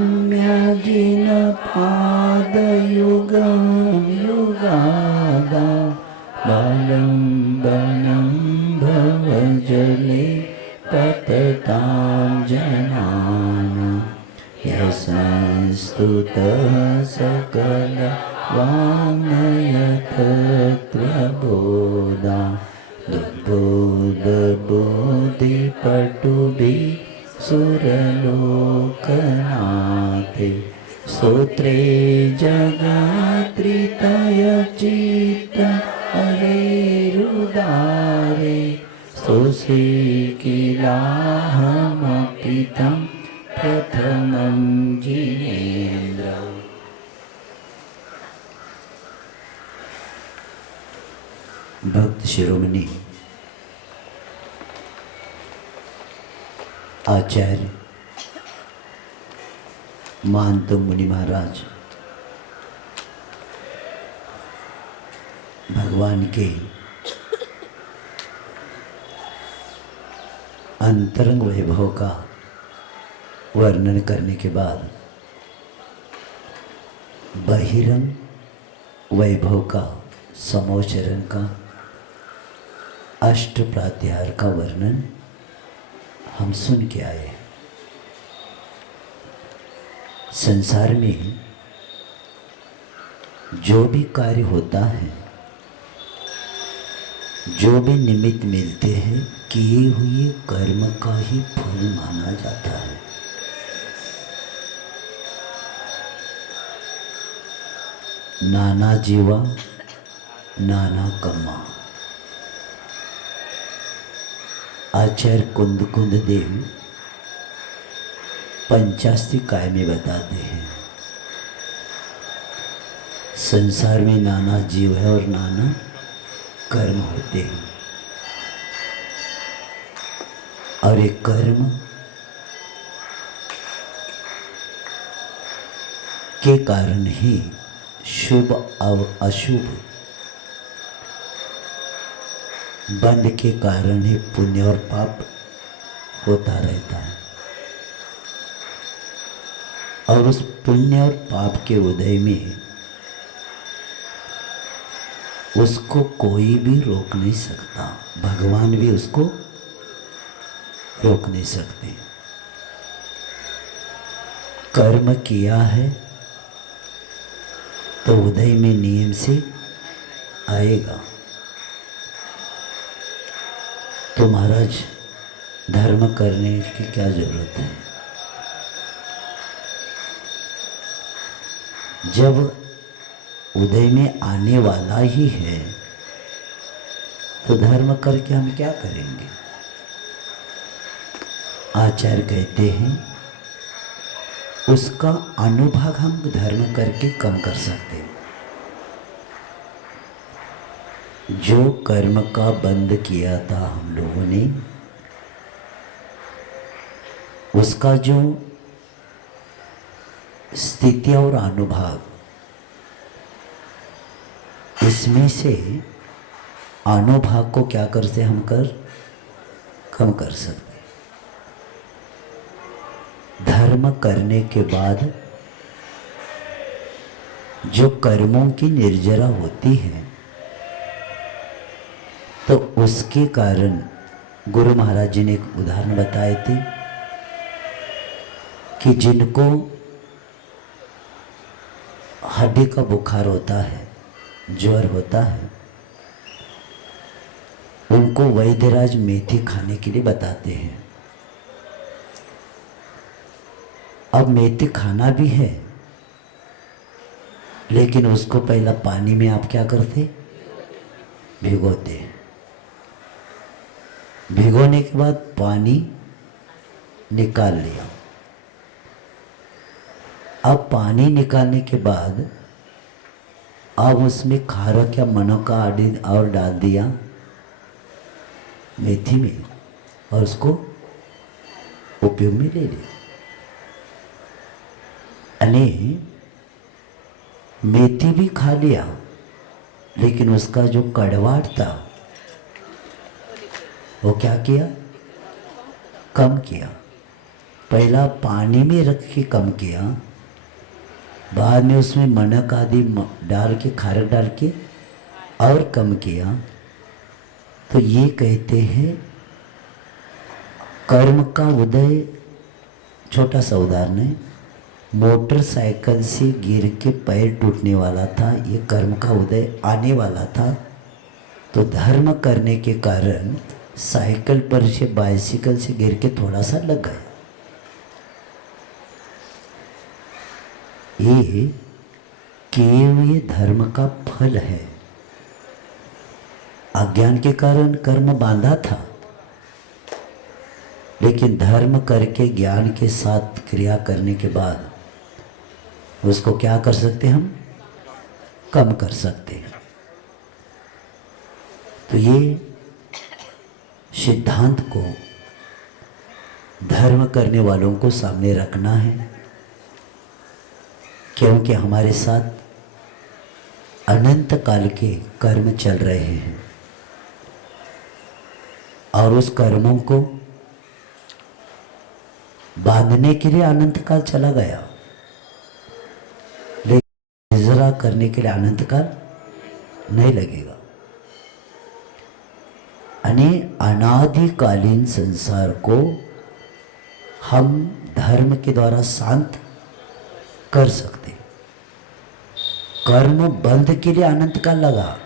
सम्यजिनपादयुगं युगादा बलं भवजले पततां जनानां यशस्तुतः सकल वाङ्मयतत्त्वबोधा दुर्बोधबोधिपटुभिः सुरलोकनाथे स्तोत्रे जगत्रितयचित्त हरेरुदारे स्तोषे किलाहमपि तं प्रथमं जिनेन्द्र। भक्त शिरोमणि आचार्य महंत मुनि महाराज भगवान के अंतरंग वैभव का वर्णन करने के बाद बहिरंग वैभव का समोचरण का अष्ट प्रात्याहार का वर्णन हम सुन के आए। संसार में जो भी कार्य होता है, जो भी निमित्त मिलते हैं, किए हुए कर्म का ही फल माना जाता है। नाना जीवा नाना कर्मा। आचार्य कुंद देव पंचास्ति काय में बताते हैं, संसार में नाना जीव है और नाना कर्म होते हैं, और एक कर्म के कारण ही शुभ और अशुभ, बंध के कारण ही पुण्य और पाप होता रहता है। और उस पुण्य और पाप के उदय में उसको कोई भी रोक नहीं सकता, भगवान भी उसको रोक नहीं सकते। कर्म किया है तो उदय में नियम से आएगा। तो महाराज धर्म करने की क्या जरूरत है? जब उदय में आने वाला ही है तो धर्म करके हम क्या करेंगे? आचार्य कहते हैं उसका अनुभाग हम धर्म करके कम कर सकते हैं। जो कर्म का बंध किया था हम लोगों ने, उसका जो स्थिति और अनुभाग, इसमें से अनुभाग को क्या करते हम कम कर सकते। धर्म करने के बाद जो कर्मों की निर्जरा होती है, तो उसके कारण गुरु महाराज जी ने एक उदाहरण बताए थे कि जिनको हड्डी का बुखार होता है, ज्वर होता है, उनको वैद्यराज मेथी खाने के लिए बताते हैं। अब मेथी खाना भी है, लेकिन उसको पहला पानी में आप क्या करते? भिगोते। भिगोने के बाद पानी निकाल लिया। अब पानी निकालने के बाद अब उसमें खारक या मनोका आदि और डाल दिया मेथी में, और उसको उपयोग में ले लिया। अने मेथी भी खा लिया, लेकिन उसका जो कड़वाहट था वो क्या किया? कम किया। पहला पानी में रख के कम किया, बाद में उसमें मनक आदि डाल के, खारक डाल के और कम किया। तो ये कहते हैं कर्म का उदय। छोटा सा उदाहरण है, मोटरसाइकिल से गिर के पैर टूटने वाला था, ये कर्म का उदय आने वाला था। तो धर्म करने के कारण साइकिल पर से, बाइसिकल से गिर के थोड़ा सा लग गया। ये केवल धर्म का फल है। अज्ञान के कारण कर्म बांधा था, लेकिन धर्म करके ज्ञान के साथ क्रिया करने के बाद उसको क्या कर सकते हैं, हम कम कर सकते हैं। तो ये सिद्धांत को धर्म करने वालों को सामने रखना है, क्योंकि हमारे साथ अनंत काल के कर्म चल रहे हैं और उस कर्मों को बांधने के लिए अनंत काल चला गया, लेकिन इजरा करने के लिए अनंत काल नहीं लगेगा। यानी अनादिकालीन संसार को हम धर्म के द्वारा शांत कर सकते। कर्म बंध के लिए अनंत काल लगा,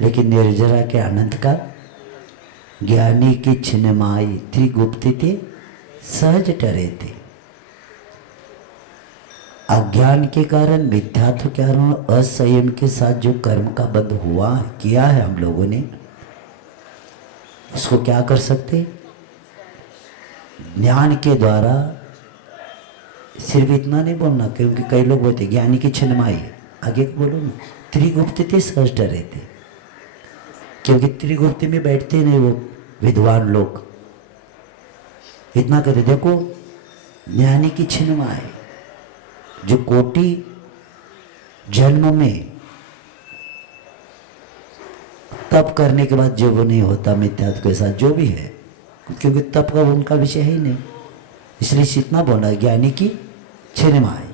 लेकिन निर्जरा के अनंत काल। ज्ञानी की छिन्नमाई त्रिगुप्ति थे, सहज टरे थे। अज्ञान के कारण, मिथ्यात्व के कारण, असंयम के साथ जो कर्म का बंध हुआ किया है हम लोगों ने, उसको क्या कर सकते, ज्ञान के द्वारा। सिर्फ इतना नहीं बोलना, क्योंकि कई लोग बोलते ज्ञानी की छिन्नमाई, आगे बोलो ना, त्रिगुप्त थे, सहज टरे थे। क्योंकि त्रिगुप्ति में बैठते नहीं वो विद्वान लोग, इतना कहते देखो ज्ञानी की छिन्नमाई, जो कोटि जन्म में तप करने के बाद जो वो नहीं होता मिथ्यात्व के साथ जो भी है, क्योंकि तप का उनका विषय है ही नहीं, इसलिए इतना बोला ज्ञानी की छिन्नमाई।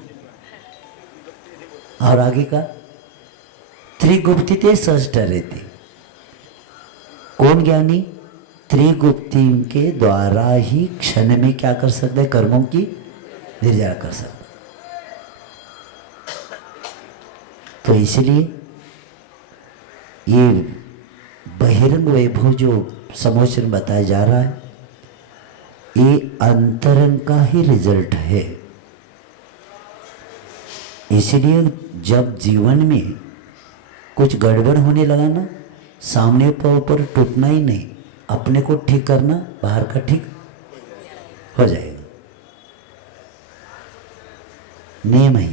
और आगे का त्रिगुप्ति थे, सहज टरे थे। कौन ज्ञानी, त्रिगुप्ति के द्वारा ही क्षण में क्या कर सकता है, कर्मों की निर्जरा कर सकता। तो इसलिए ये बहिरंग वैभव जो समोचन बताया जा रहा है, ये अंतरंग का ही रिजल्ट है। इसलिए जब जीवन में कुछ गड़बड़ होने लगा ना, सामने पर ऊपर टूटना ही नहीं, अपने को ठीक करना, बाहर का ठीक हो जाएगा। नियम है।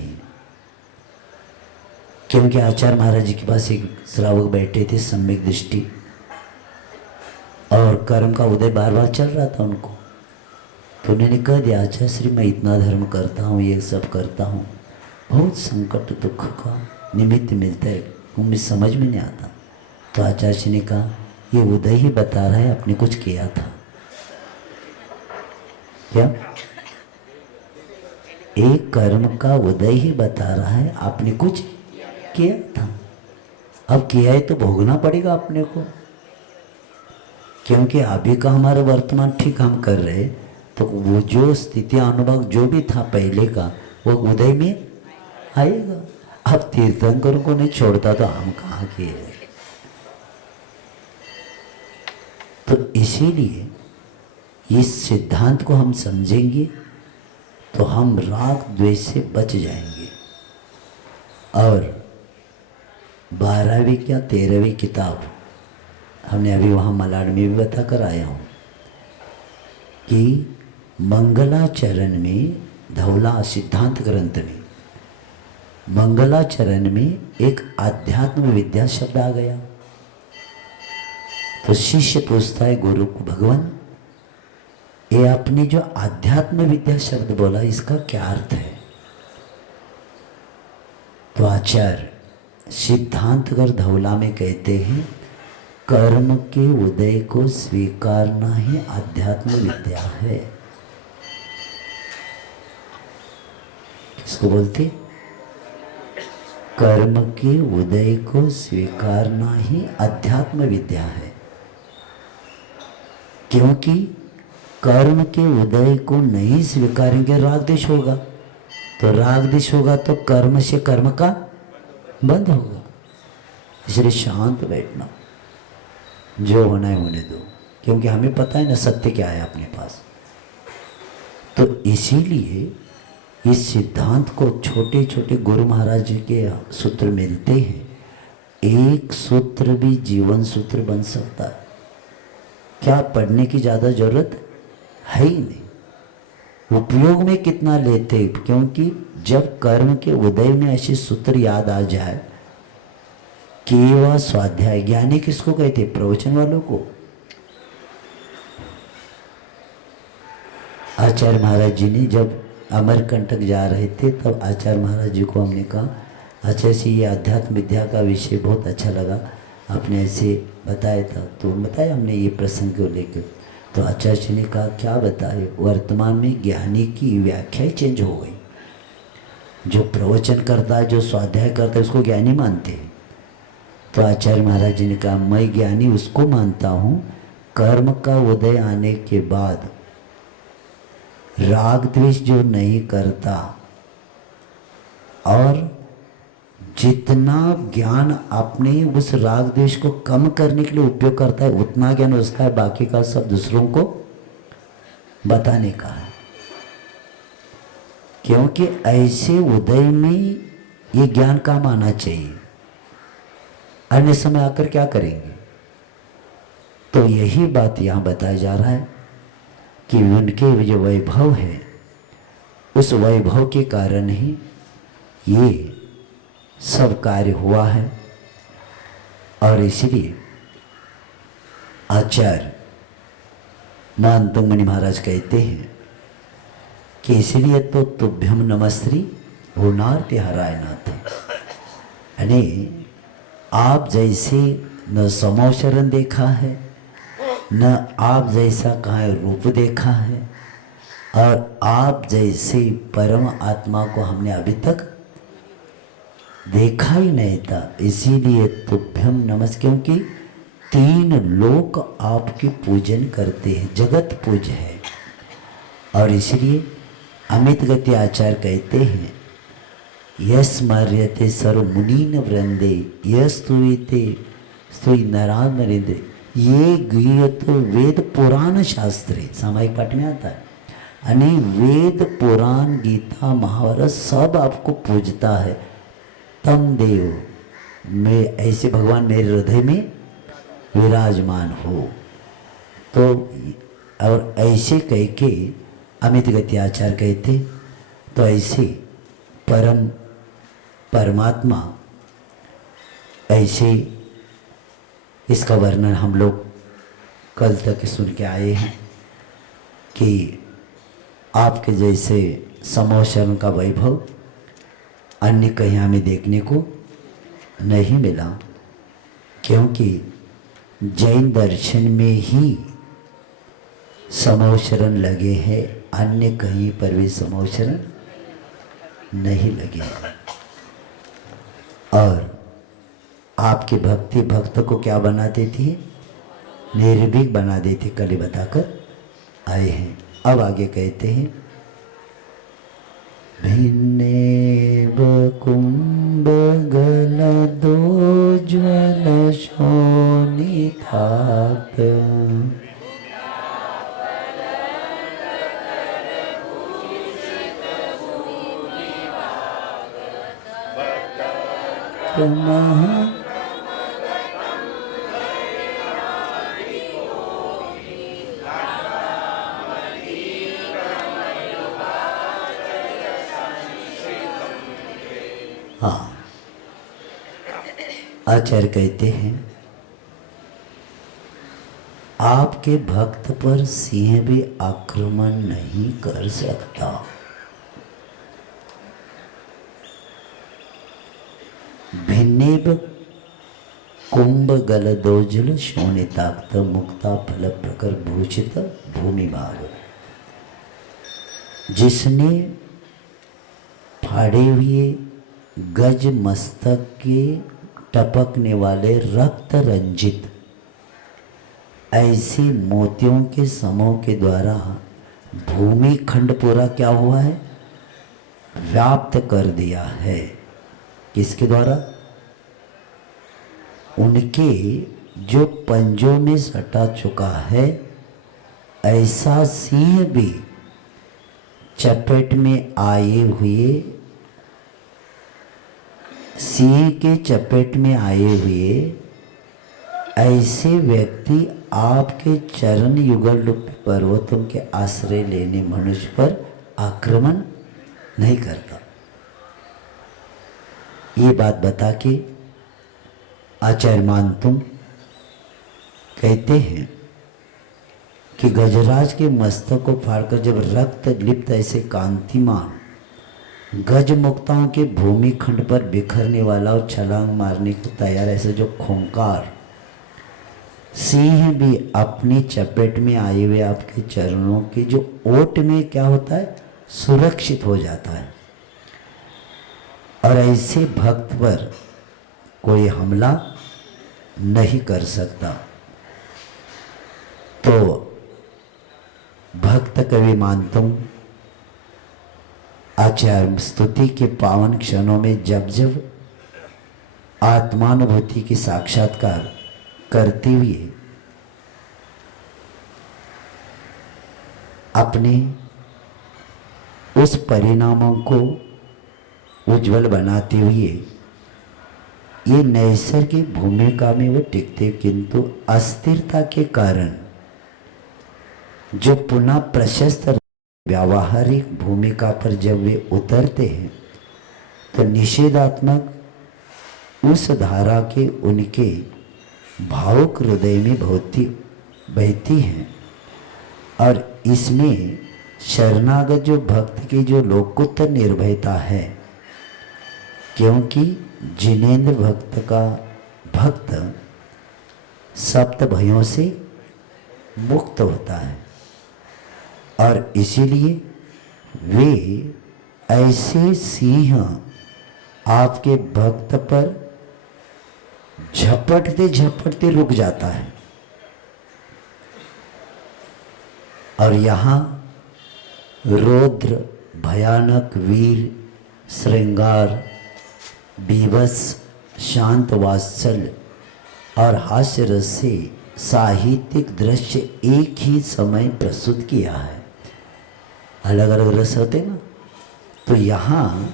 क्योंकि आचार्य महाराज जी के पास एक श्रावक बैठे थे, सम्यक दृष्टि, और कर्म का उदय बार बार चल रहा था उनको। तो उन्होंने कह दिया, आचार्य श्री मैं इतना धर्म करता हूँ, ये सब करता हूँ, बहुत संकट दुख का निमित्त मिलता है, मुझे समझ में नहीं आता। तो आचार्य जी ने कहा, ये उदय ही बता रहा है आपने कुछ किया था क्या, एक कर्म का उदय ही बता रहा है आपने कुछ किया था। अब किया है तो भोगना पड़ेगा अपने को, क्योंकि अभी का हमारा वर्तमान ठीक हम कर रहे, तो वो जो स्थिति अनुभव जो भी था पहले का, वो उदय में आएगा। अब तीर्थंकरों को नहीं छोड़ता तो हम कहाँ किए। तो इसीलिए इस सिद्धांत को हम समझेंगे तो हम राग द्वेष से बच जाएंगे। और 12वीं क्या 13वीं किताब हमने अभी वहाँ मलाड में भी बता कर आया हूँ कि मंगलाचरण में, धौला सिद्धांत ग्रंथ में मंगलाचरण में एक आध्यात्म विद्या शब्द आ गया। तो शिष्य पूछता है गुरु को, भगवान ये आपने जो आध्यात्म विद्या शब्द बोला इसका क्या अर्थ है। तो आचार्य सिद्धांतगर धौला में कहते हैं, कर्म के उदय को स्वीकारना ही आध्यात्म विद्या है। किसको बोलते? कर्म के उदय को स्वीकारना ही अध्यात्म विद्या है। क्योंकि कर्म के उदय को नहीं स्वीकारेंगे राग द्वेष होगा, तो राग द्वेष होगा तो कर्म से कर्म का बंद होगा। इसलिए शांत बैठना, जो होना है होने दो, क्योंकि हमें पता है ना सत्य क्या है अपने पास। तो इसीलिए इस सिद्धांत को छोटे छोटे गुरु महाराज जी के सूत्र मिलते हैं, एक सूत्र भी जीवन सूत्र बन सकता है। क्या पढ़ने की ज़्यादा जरूरत है ही नहीं। उपयोग में कितना लेते, क्योंकि जब कर्म के उदय में ऐसे सूत्र याद आ जाए, केवल स्वाध्याय ज्ञानी किसको कहते? प्रवचन वालों को। आचार्य महाराज जी ने जब अमरकंटक जा रहे थे, तब आचार्य महाराज जी को हमने कहा, आचार्य जी ये अध्यात्म विद्या का विषय बहुत अच्छा लगा, आपने ऐसे बताया था, तो बताया हमने ये प्रसंग को लेकर। तो आचार्य जी ने कहा क्या बताए? वर्तमान में ज्ञानी की व्याख्या ही चेंज हो गई। जो प्रवचन करता है, जो स्वाध्याय करता है, उसको ज्ञानी मानते हैं। तो आचार्य महाराज जी ने कहा मैं ज्ञानी उसको मानता हूँ कर्म का उदय आने के बाद राग द्वेष जो नहीं करता, और जितना ज्ञान अपने उस राग द्वेष को कम करने के लिए उपयोग करता है उतना ज्ञान उसका है, बाकी का सब दूसरों को बताने का है। क्योंकि ऐसे उदय में ये ज्ञान काम आना चाहिए, अन्य समय आकर क्या करेंगे? तो यही बात यहाँ बताया जा रहा है कि उनके जो वैभव है, उस वैभव के कारण ही ये सब कार्य हुआ है। और इसलिए आचार्य मानतंग मुनि महाराज कहते हैं कि इसलिए तो तुभ्यम नमस्त्री भुवनार्ति हराय नाथ, यानी आप जैसे न समो शरण देखा है, न आप जैसा कहाँ रूप देखा है, और आप जैसे परम आत्मा को हमने अभी तक देखा ही नहीं था। इसीलिए तुभ्यम नमस्, क्योंकि तीन लोक आपकी पूजन करते हैं, जगत पूज है। और इसलिए अमित गति आचार्य कहते हैं यस्मर्यते सर्व मुनीन वृंदे यस्तुते स्तुति नरान नरेंद्र, ये गीय तो वेद पुराण शास्त्रे, सामायिक पाठ में आता है, यानी वेद पुराण गीता महाभारत सब आपको पूजता है। तम देव मैं ऐसे भगवान मेरे हृदय में विराजमान हो। तो और ऐसे कह के अमित गति आचार्य कहते, तो ऐसे परम परमात्मा, ऐसे इसका वर्णन हम लोग कल तक सुन के आए हैं कि आपके जैसे समोशरण का वैभव अन्य कहीं हमें देखने को नहीं मिला, क्योंकि जैन दर्शन में ही समोशरण लगे हैं, अन्य कहीं पर भी समोशरण नहीं लगे। और आपकी भक्ति भक्त को क्या बना देती है? निर्भीक बना देती, कल ही बताकर आए हैं। अब आगे कहते हैं भिन्नेव कुंभ गलदो ज्वल शोणितात् हाँ, आचार्य कहते हैं आपके भक्त पर सिंह भी आक्रमण नहीं कर सकता। भिन्नेव कुंभ गलदोजल शोणिताक्त मुक्ता फल प्रकर भूषित भूमि भाग, जिसने फाड़े हुए गज मस्तक के टपकने वाले रक्त रंजित ऐसे मोतियों के समूह के द्वारा भूमि खंड पूरा क्या हुआ है, व्याप्त कर दिया है। किसके द्वारा? उनके जो पंजों में सटा चुका है। ऐसा सिंह भी चपेट में आए हुए, सिंह के चपेट में आए हुए ऐसे व्यक्ति आपके चरण युगल रूप पर्वतों के आश्रय लेने मनुष्य पर आक्रमण नहीं करता। ये बात बता के आचार्य मानतुम कहते हैं कि गजराज के मस्तक को फाड़कर जब रक्त लिप्त ऐसे कांतिमान गज मुक्ताओं के भूमि खंड पर बिखरने वाला और छलांग मारने को तैयार ऐसे जो खूंखार सिंह भी अपनी चपेट में आए हुए आपके चरणों के जो ओट में क्या होता है, सुरक्षित हो जाता है। और ऐसे भक्त पर कोई हमला नहीं कर सकता। तो भक्त कवि मानतुम आचार्य स्तुति के पावन क्षणों में जब जब आत्मानुभूति की साक्षात्कार करते हुए अपने उस परिणामों को उज्जवल बनाते हुए ये नैसर्गिक भूमिका में वो टिकते, किंतु अस्थिरता के कारण जो पुनः प्रशस्त व्यावहारिक भूमिका पर जब वे उतरते हैं तो निषेधात्मक उस धारा के उनके भावुक हृदय में बहती हैं। और इसमें शरणागत जो भक्त की जो लोकोत्तर निर्भयता है, क्योंकि जिनेंद्र भक्त सप्त भयों से मुक्त होता है और इसीलिए वे ऐसे सिंह आपके भक्त पर झपटते झपटते रुक जाता है। और यहाँ रौद्र भयानक वीर श्रृंगार बीभत्स शांत वात्सल्य और हास्य रस से साहित्यिक दृश्य एक ही समय प्रस्तुत किया है। अलग अलग रस होते ना, तो यहाँ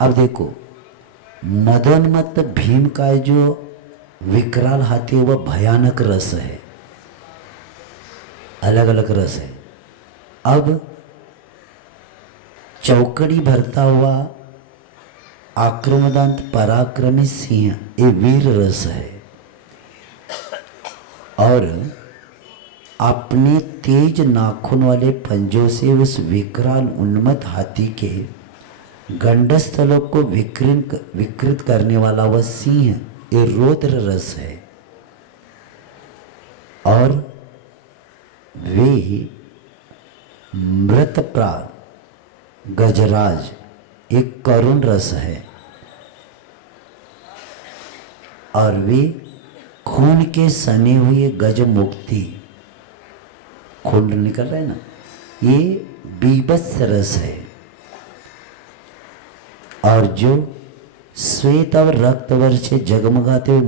अब देखो मदोन्मत्त भीम का जो विकराल हाथी है वह भयानक रस है, अलग अलग रस है। अब चौकड़ी भरता हुआ आक्रमदांत पराक्रमी सिंह ये वीर रस है। और अपने तेज नाखून वाले पंजों से उस विकराल उन्मत्त हाथी के गंडस्थलों को विकृत करने वाला वह सिंह ये रौद्र रस है। और वे मृत प्राण गजराज एक करुण रस है। और वे खून के सने हुए गज मुक्ति, खून निकल रहे ना, ये बीभत्स रस है। और जो श्वेत और रक्तवर्ष से जगमगाते हुए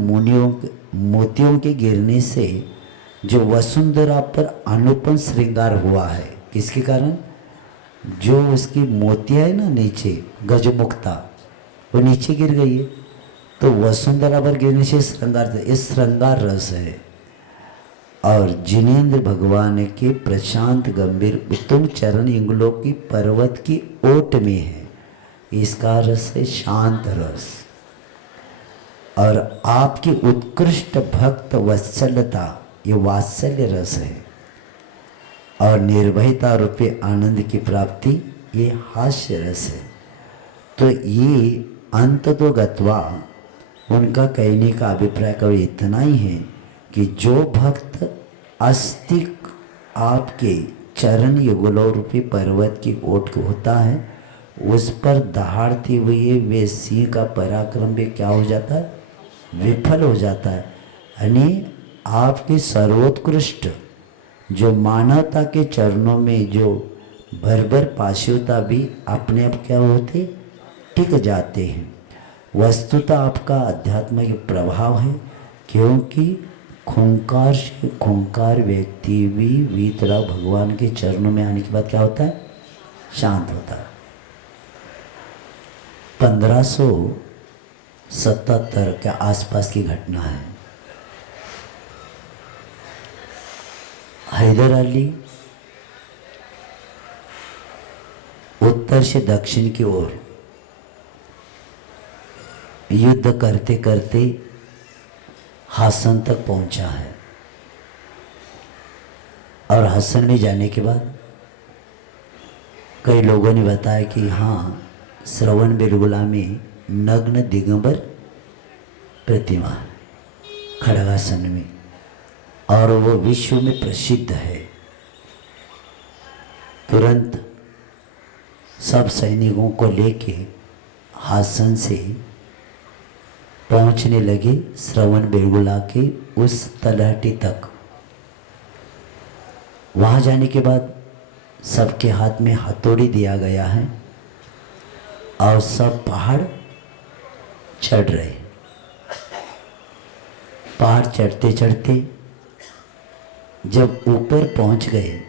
मोतियों के गिरने से जो वसुंधरा पर अनुपम श्रृंगार हुआ है, किसके कारण? जो उसकी मोतियाँ है ना नीचे गजमुक्ता, वो नीचे गिर गई है, तो वसुंधरा पर गिरने से श्रृंगार, इस श्रृंगार रस है। और जिनेंद्र भगवान के प्रशांत गंभीर उत्तम चरण इंगलों की पर्वत की ओट में है, इसका रस है शांत रस। और आपकी उत्कृष्ट भक्त वत्सलता ये वात्सल्य रस है। और निर्भयता रूपी आनंद की प्राप्ति ये हास्य रस है। तो ये अंत तो गत्वा उनका कहने का अभिप्राय कभी इतना ही है कि जो भक्त अस्तिक आपके चरण युगलों रूपी पर्वत की ओट होता है उस पर दहाड़ती हुई वे सिंह का पराक्रम भी क्या हो जाता है, विफल हो जाता है। यानी आपके सर्वोत्कृष्ट जो मानवता के चरणों में जो भरभर पाशुता भी अपने आप क्या होते, टिक जाते हैं। वस्तुतः आपका आध्यात्मिक प्रभाव है, क्योंकि खूंखार से खूंखार व्यक्ति भी वीतराग भगवान के चरणों में आने के बाद क्या होता है, शांत होता है। 1577 के आसपास की घटना है। हैदर अली उत्तर से दक्षिण की ओर युद्ध करते करते हसन तक पहुंचा है, और हसन में जाने के बाद कई लोगों ने बताया कि हाँ, श्रवण बेलगोला में नग्न दिगंबर प्रतिमा है खड़गासन में, और वो विश्व में प्रसिद्ध है। तुरंत सब सैनिकों को लेके हासन से पहुंचने लगे श्रवण बेलगोला के उस तलहटी तक। वहां जाने के बाद सबके हाथ में हथौड़ी दिया गया है, और सब पहाड़ चढ़ रहे। पहाड़ चढ़ते चढ़ते जब ऊपर पहुंच गए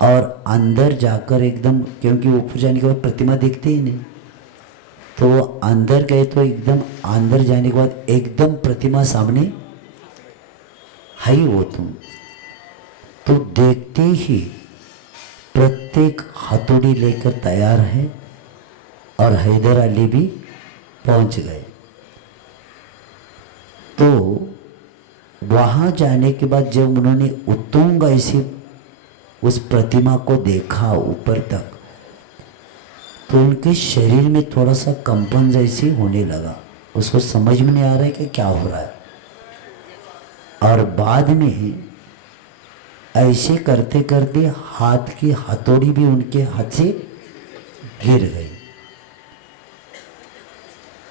और अंदर जाकर एकदम, क्योंकि ऊपर जाने के बाद प्रतिमा दिखती ही नहीं, तो वो अंदर गए तो एकदम अंदर जाने के बाद एकदम प्रतिमा सामने है ही वो तुम। तो देखते ही प्रत्येक हथौड़ी लेकर तैयार है, और हैदर अली भी पहुंच गए। तो वहां जाने के बाद जब उन्होंने उत्तुंग ऐसी उस प्रतिमा को देखा ऊपर तक, तो उनके शरीर में थोड़ा सा कंपन जैसी होने लगा। उसको समझ में नहीं आ रहा है कि क्या हो रहा है, और बाद में ऐसे करते करते हाथ की हथौड़ी भी उनके हाथ से गिर गई।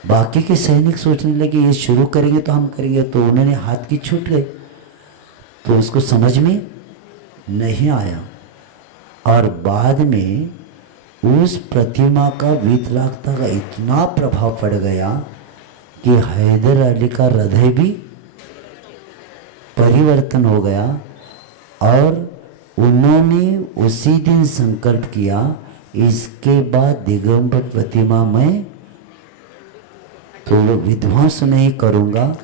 बाकी के सैनिक सोचने लगे ये शुरू करेंगे तो हम करेंगे, तो उन्होंने हाथ की छूट गई, तो उसको समझ में नहीं आया। और बाद में उस प्रतिमा का वीतरागता का इतना प्रभाव पड़ गया कि हैदर अली का हृदय भी परिवर्तन हो गया, और उन्होंने उसी दिन संकल्प किया इसके बाद दिगंबर प्रतिमा में तो विध्वंस नहीं करूँगा।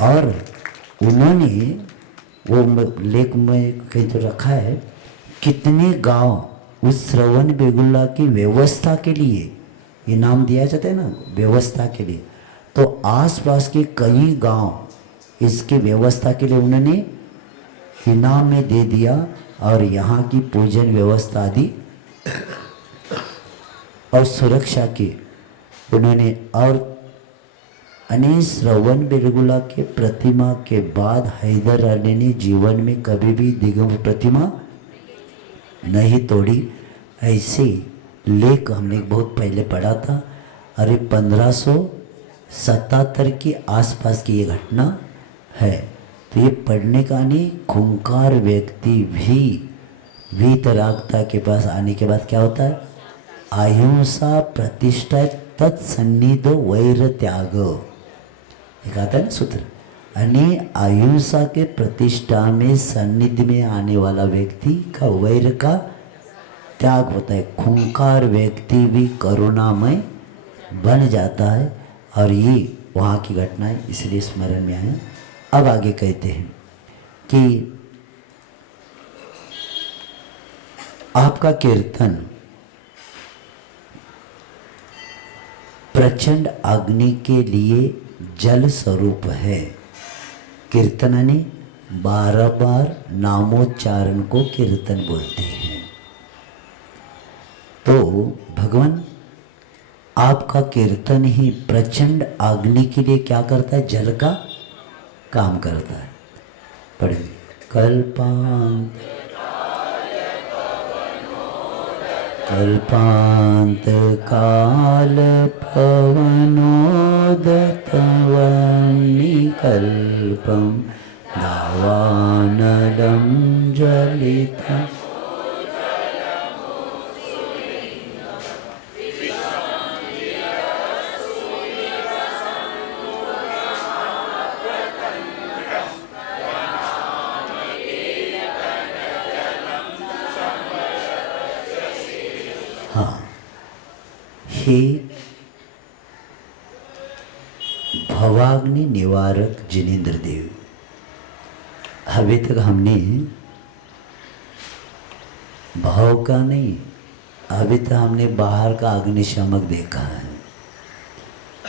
और उन्होंने वो लेख में कहीं तो रखा है कितने गांव उस श्रवण बेलगोला की व्यवस्था के लिए इनाम दिया जाता है ना, व्यवस्था के लिए, तो आसपास के कई गांव इसकी व्यवस्था के लिए उन्होंने इनाम में दे दिया, और यहाँ की पूजन व्यवस्था आदि और सुरक्षा की उन्होंने। और अने श्रवण बेलगोला के प्रतिमा के बाद हैदर अली ने जीवन में कभी भी दिगंबर प्रतिमा नहीं तोड़ी। ऐसे लेख हमने बहुत पहले पढ़ा था। अरे 1577 के आसपास की ये घटना है। तो ये पढ़ने का नहीं, खूंखार व्यक्ति भी वीतरागता के पास आने के बाद क्या होता है, अहिंसा प्रतिष्ठा तत्सन्निध वैर त्याग, एक आता है ना सूत्र। यानी अहिंसा के प्रतिष्ठा में सन्निधि में आने वाला व्यक्ति का वैर का त्याग होता है। खूंखार व्यक्ति भी करुणामय बन जाता है, और ये वहाँ की घटनाएं इसलिए स्मरण में आए। अब आगे कहते हैं कि आपका कीर्तन प्रचंड अग्नि के लिए जल स्वरूप है। कीर्तन ने 12 बार नामोच्चारण को कीर्तन बोलते हैं। तो भगवान आपका कीर्तन ही प्रचंड अग्नि के लिए क्या करता है, जल का काम करता है। कल्पांत कल्पांत काल पवनोदतवन्निकल्पं दावानलं ज्वलितं हे भवाग्नि निवारक जिनेन्द्र देव, अभी तक हमने भाव का नहीं, अभी तक हमने बाहर का अग्निशामक देखा है,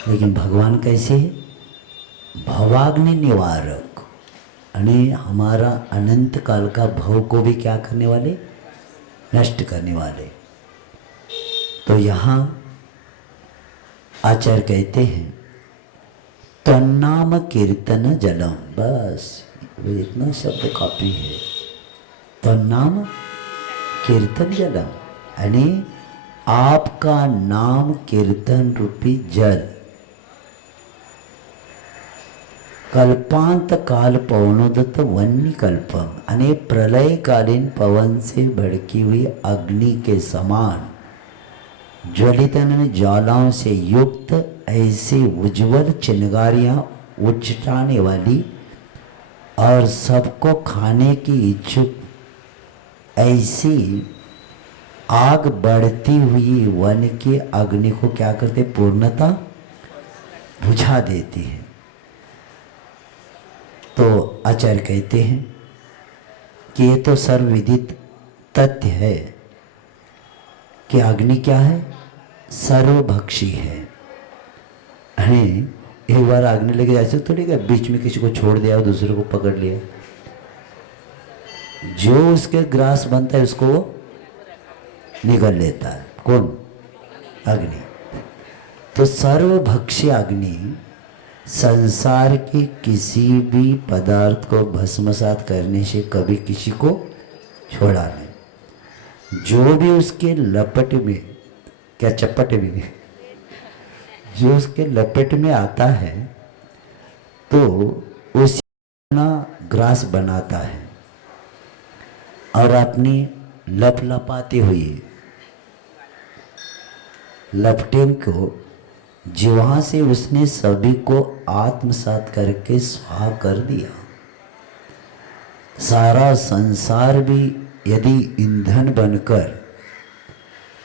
लेकिन भगवान कैसे है? भवाग्नि निवारक, यानी हमारा अनंत काल का भव को भी क्या करने वाले? नष्ट करने वाले। तो यहाँ आचार्य कहते हैं तन्नाम कीर्तन जलम, बस इतना शब्द काफी है। तन्नाम कीर्तन जलम, यानी आपका नाम कीर्तन रूपी जल। कल्पांत काल पवनोदत वन्य कल्पम, यानी प्रलयकालीन पवन से भड़की हुई अग्नि के समान ज्वलितन ज्वालाओं से युक्त ऐसे उज्जवल चिंगारियां उछटाने वाली और सबको खाने की इच्छुक ऐसी आग बढ़ती हुई वन की अग्नि को क्या करते? पूर्णता बुझा देती है। तो आचार्य कहते हैं कि ये तो सर्वविदित तथ्य है कि अग्नि क्या है? सर्वभक्षी है। एक बार अग्नि लेके ऐसे थोड़ी क्या बीच में किसी को छोड़ दिया और दूसरे को पकड़ लिया। जो उसके ग्रास बनता है उसको निगल लेता है। कौन? अग्नि। तो सर्वभक्षी अग्नि संसार के किसी भी पदार्थ को भस्मसात करने से कभी किसी को छोड़ा नहीं। जो भी उसके लपट में, क्या चपट में, जो उसके लपेट में आता है तो उसी अपना ग्रास बनाता है और अपनी लपलपाती हुई लपटेन को जिह्वा से उसने सभी को आत्मसात करके स्वाहा कर दिया। सारा संसार भी यदि ईंधन बनकर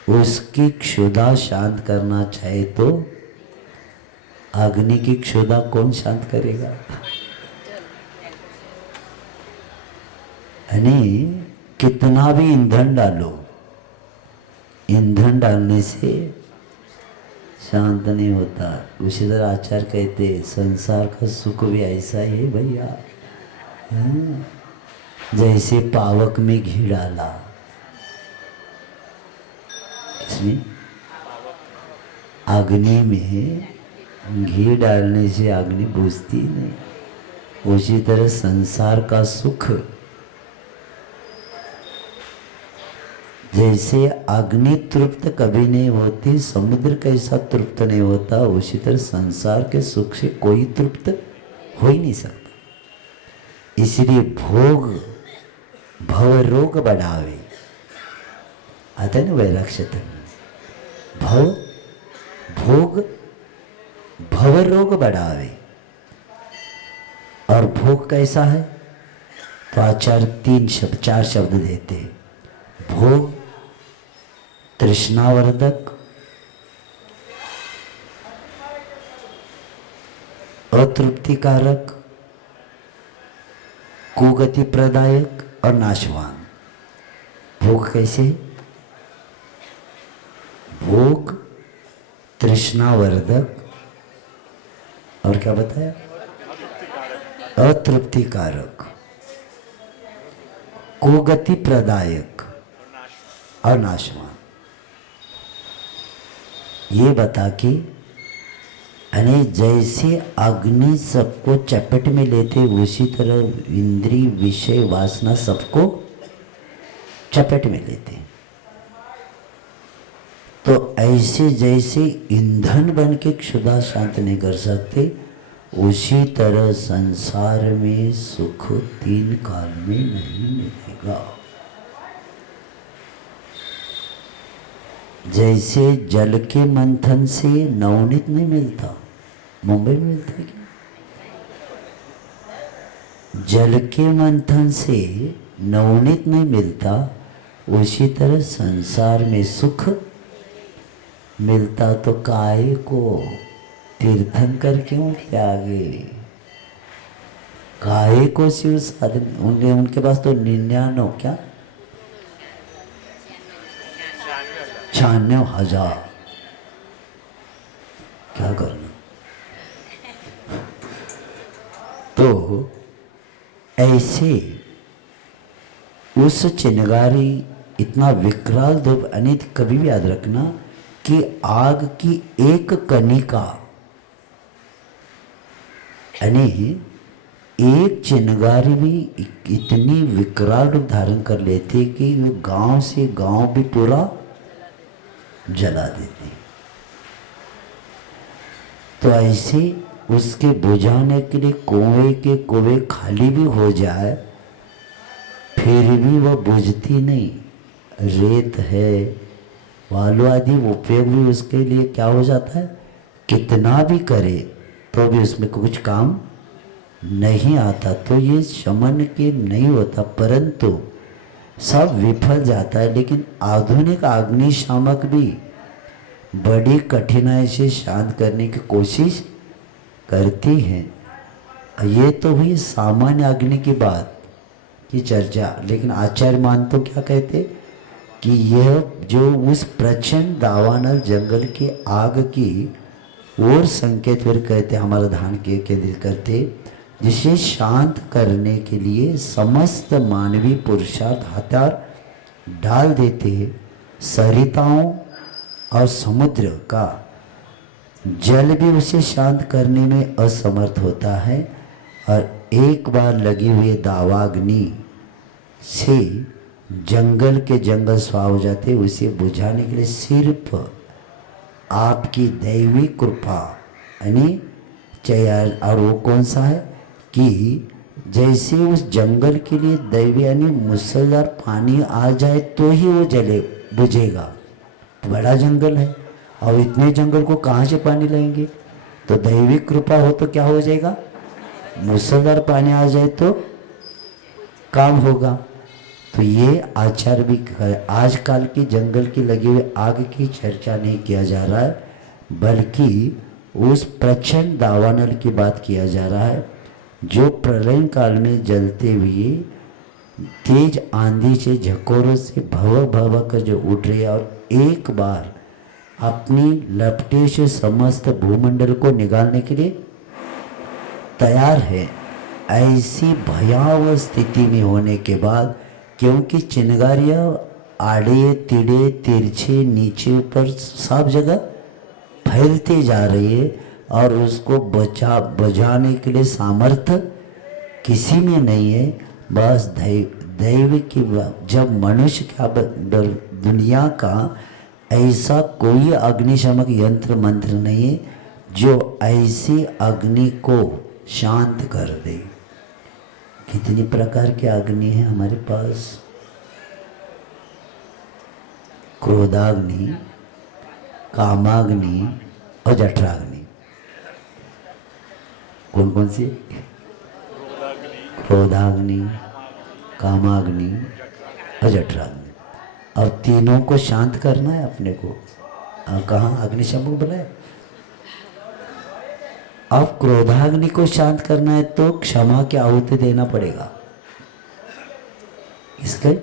उसकी क्षुधा शांत करना चाहे तो अग्नि की क्षुधा कौन शांत करेगा? यानी कितना भी ईंधन डालो, ईंधन डालने से शांत नहीं होता। उसी तरह आचार्य कहते संसार का सुख भी ऐसा ही है भैया। जैसे पावक में घी डाला, इसमें अग्नि में घी डालने से अग्नि बुझती नहीं। उसी तरह संसार का सुख जैसे अग्नि तृप्त कभी नहीं होती, समुद्र कैसा तृप्त नहीं होता, उसी तरह संसार के सुख से कोई तृप्त हो ही नहीं सकता। इसलिए भोग भव रोग बढ़ावे, आता है ना वैराग्य क्षेत्र में, भव भोग भव रोग बढ़ावे। और भोग कैसा है? तो आचार्य चार शब्द देते हैं। भोग तृष्णावर्धक, अतृप्तिकारक, कुगति प्रदायक और नाशवान। भोग कैसे? भोग तृष्णावर्धक और क्या बताया? अतृप्तिकारक, कुगति प्रदायक और नाशवान। ये बता के यानी जैसे अग्नि सबको चपेट में लेते उसी तरह इंद्रिय विषय वासना सबको चपेट में लेते। तो ऐसे जैसे ईंधन बन के क्षुधा शांत नहीं कर सकते, उसी तरह संसार में सुख 3 काल में नहीं मिलेगा। जैसे जल के मंथन से नवनीत नहीं मिलता, मुंबई में मिलता है क्या? जल के मंथन से नवनीत नहीं मिलता, उसी तरह संसार में सुख मिलता तो काय को तीर्थंकर क्यों त्यागे? काय को शिव साधन, उनके पास तो 99 क्या 96,000, क्या करना। तो ऐसे उस चिनगारी इतना विकराल धूप, अनित कभी भी याद रखना कि आग की एक कणिका, यानी एक चिनगारी भी इतनी विकराल रूप धारण कर लेती कि वो गांव से गांव भी पूरा जला देती। तो ऐसे उसके बुझाने के लिए कुएं के कुएं खाली भी हो जाए, फिर भी वह बुझती नहीं। रेत है, बालू आदि उपयोग भी उसके लिए क्या हो जाता है, कितना भी करे तो भी उसमें कुछ काम नहीं आता। तो ये शमन के नहीं होता, परंतु सब विफल जाता है। लेकिन आधुनिक अग्निशामक भी बड़ी कठिनाई से शांत करने की कोशिश करती हैं। ये तो हुई सामान्य अग्नि की बात की चर्चा, लेकिन आचार्य मान तो क्या कहते कि यह जो उस प्रचंड दावानल जंगल की आग की और संकेत फिर कहते हमारा ध्यान के केंद्रित करते, जिसे शांत करने के लिए समस्त मानवीय पुरुषार्थ हथियार डाल देते। सरिताओं और समुद्र का जल भी उसे शांत करने में असमर्थ होता है, और एक बार लगी हुई दावाग्नि से जंगल के जंगल स्वाह हो जाते। उसे बुझाने के लिए सिर्फ आपकी दैवी कृपा, यानी चाहे, और वो कौन सा है कि जैसे उस जंगल के लिए दैवी यानी मूसलाधार पानी आ जाए तो ही वो जले बुझेगा। बड़ा जंगल है और इतने जंगल को कहाँ से पानी लाएंगे? तो दैवी कृपा हो तो क्या हो जाएगा, मूसलाधार पानी आ जाए तो काम होगा। तो ये आचार भी आजकल की जंगल की लगी हुई आग की चर्चा नहीं किया जा रहा है, बल्कि उस प्रचंड दावानल की बात किया जा रहा है जो प्रलय काल में जलते हुए तेज आंधी से झकोरों से भव भव कर जो उठ रही है, और एक बार अपनी लपटे से समस्त भूमंडल को निकालने के लिए तैयार है। ऐसी भयावह स्थिति में होने के बाद, क्योंकि चिनगारियाँ आड़े तिड़े तिरछे नीचे ऊपर सब जगह फैलते जा रही है, और उसको बचाने के लिए सामर्थ्य किसी में नहीं है। बस दैव की, जब मनुष्य क्या दुनिया का ऐसा कोई अग्निशमक यंत्र मंत्र नहीं है जो ऐसी अग्नि को शांत कर दे। कितनी प्रकार की अग्नि है हमारे पास, क्रोधाग्नि, कामाग्नि और जठराग्नि। कौन कौन सी? क्रोधाग्नि, कामाग्नि और जठराग्नि। अब तीनों को शांत करना है अपने को। कहाँ अग्निशमक बनाए? अब क्रोधाग्नि को शांत करना है तो क्षमा की आहुति देना पड़ेगा। इसके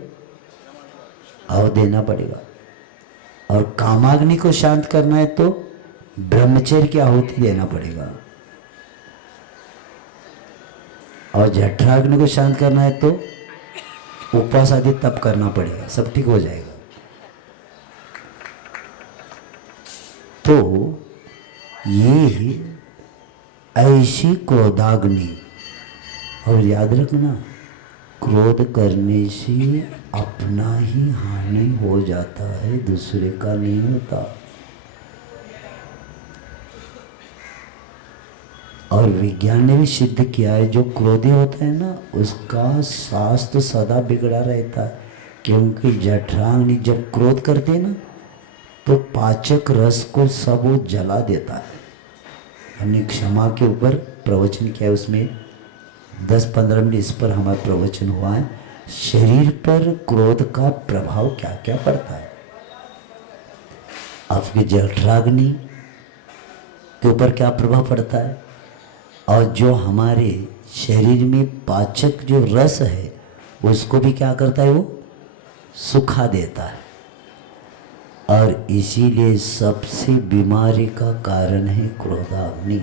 आहुति देना पड़ेगा। और कामाग्नि को शांत करना है तो ब्रह्मचर्य की आहुति देना पड़ेगा। और जठराग्नि को शांत करना है तो उपवास आदि तप करना पड़ेगा, सब ठीक हो जाएगा। तो ये ऐसी क्रोधाग्नि, और याद रखना क्रोध करने से अपना ही हानि हो जाता है, दूसरे का नहीं होता। और विज्ञान ने भी सिद्ध किया है, जो क्रोधी होता है ना उसका स्वास्थ्य सदा बिगड़ा रहता है, क्योंकि जठराग्नि जब क्रोध करते हैं ना तो पाचक रस को सब वो जला देता है। हमने क्षमा के ऊपर प्रवचन किया है, उसमें 10-15 मिनट इस पर हमारा प्रवचन हुआ है। शरीर पर क्रोध का प्रभाव क्या क्या पड़ता है, आपके जठराग्नि के ऊपर क्या प्रभाव पड़ता है, और जो हमारे शरीर में पाचक जो रस है उसको भी क्या करता है, वो सुखा देता है। और इसीलिए सबसे बीमारी का कारण है क्रोधाग्नि।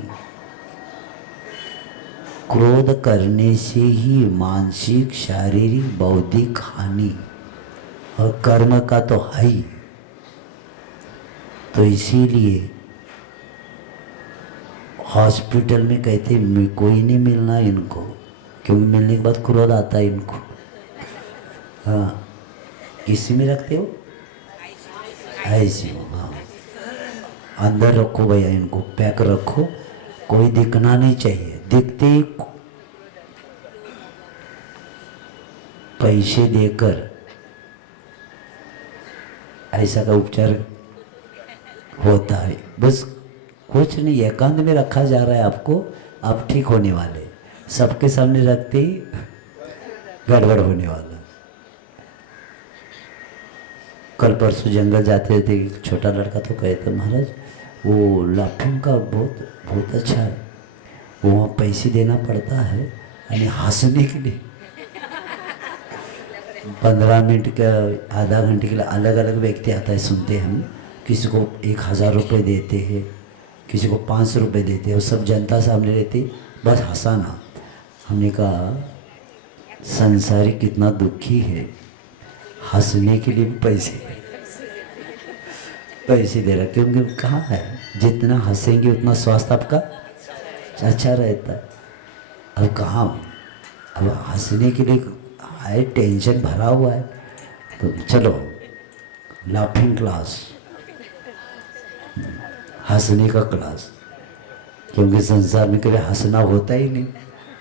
क्रोध करने से ही मानसिक, शारीरिक, बौद्धिक हानि और कर्म का तो है ही। तो इसीलिए हॉस्पिटल में कहते कोई नहीं मिलना इनको, क्योंकि मिलने के बाद क्रोध आता है इनको। हाँ, किसी में रखते हो ICU। हाँ, अंदर रखो भैया, इनको पैक रखो, कोई दिखना नहीं चाहिए। दिखते ही पैसे देकर ऐसा का उपचार होता है। बस कुछ नहीं, एकांत में रखा जा रहा है आपको, आप ठीक होने वाले। सबके सामने रखते ही गड़बड़ होने वाला। कल परसों जंगल जाते थे, छोटा लड़का तो कहता महाराज वो लाफिंग का बहुत अच्छा है, वो वहाँ पैसे देना पड़ता है यानी हंसने के लिए। 15 मिनट का, आधा घंटे के लिए अलग अलग व्यक्ति आता है, सुनते हैं हम। किसी को 1000 रुपये देते हैं, किसी को 500 रुपये देते हैं, वो सब जनता सामने रहती, बस हंसाना। हमने कहा संसारी कितना दुखी है, हंसने के लिए भी पैसे दे रहा, क्योंकि कहाँ है, जितना हंसेंगे उतना स्वास्थ्य आपका अच्छा रहता है। अब कहाँ, अब हंसने के लिए हाई टेंशन भरा हुआ है, तो चलो लाफिंग क्लास, हंसने का क्लास, क्योंकि संसार में कभी हंसना होता ही नहीं,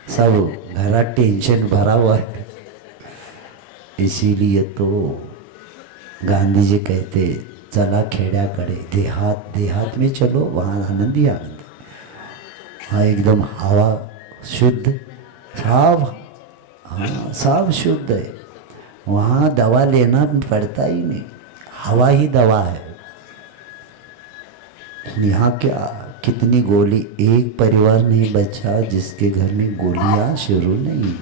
सब भरा टेंशन भरा हुआ है। इसीलिए तो गांधी जी कहते चला खेड्याकडे, देहात में चलो, वहाँ आनंद ही आनंद। हाँ, एकदम हवा शुद्ध, साफ, हाँ साफ शुद्ध है, वहाँ दवा लेना पड़ता ही नहीं, हवा ही दवा है। यहाँ क्या कितनी गोली, एक परिवार नहीं बचा जिसके घर में गोलियां शुरू नहीं।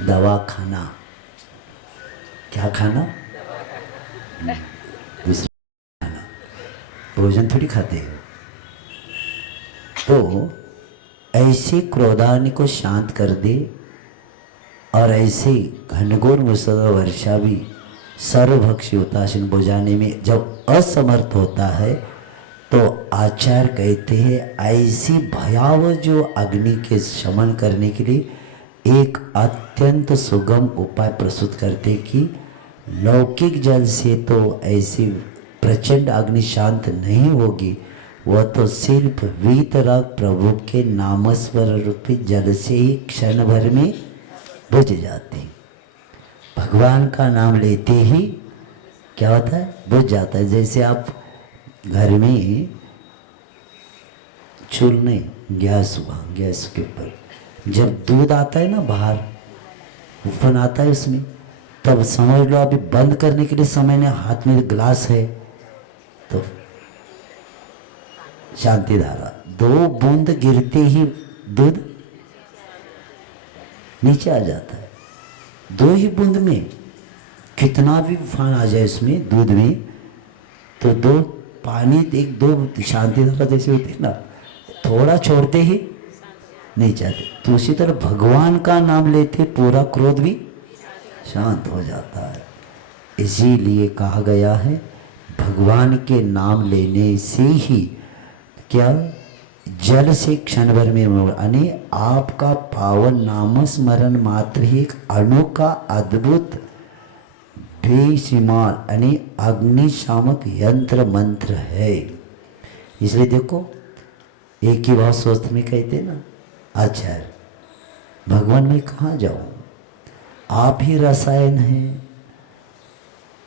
दवा खाना, क्या खाना, दूसरा खाना, भोजन थोड़ी खाते हैं। तो ऐसे क्रोधाग्नि को शांत कर दे, और ऐसे घनघोर मुसलधार वर्षा भी सर्वभक्षी उदासीन बुझाने में जब असमर्थ होता है, तो आचार्य कहते हैं ऐसी भयावह जो अग्नि के शमन करने के लिए एक अत्यंत सुगम उपाय प्रस्तुत करते कि लौकिक जल से तो ऐसी प्रचंड अग्नि शांत नहीं होगी, वह तो सिर्फ वीतराग प्रभु के नामस्वर रूपी जल से ही क्षण भर में बुझ जाती। भगवान का नाम लेते ही क्या होता है, बुझ जाता है। जैसे आप घर में चूल नहीं, गैस हुआ, गैस के ऊपर जब दूध आता है ना, बाहर उफन आता है उसमें, तब समझ लो अभी बंद करने के लिए समय ने, हाथ में ग्लास है तो शांति धारा, 2 बूंद गिरते ही दूध नीचे आ जाता है। 2 ही बूंद में कितना भी उफान आ जाए उसमें दूध में, तो 2 पानी, 1-2 शांति धारा जैसे होती है ना, थोड़ा छोड़ते ही नहीं चाहते। तो उसी तरह भगवान का नाम लेते पूरा क्रोध भी शांत हो जाता है। इसीलिए कहा गया है भगवान के नाम लेने से ही क्या, जल से क्षण भर में यानी आपका पावन नाम स्मरण मात्र ही एक अनोखा अद्भुत बेशुमार यानी अग्निशामक यंत्र मंत्र है। इसलिए देखो एक ही बात स्वस्थ में कहते ना, आचार्य भगवान मैं कहाँ जाऊँ, आप ही रसायन हैं,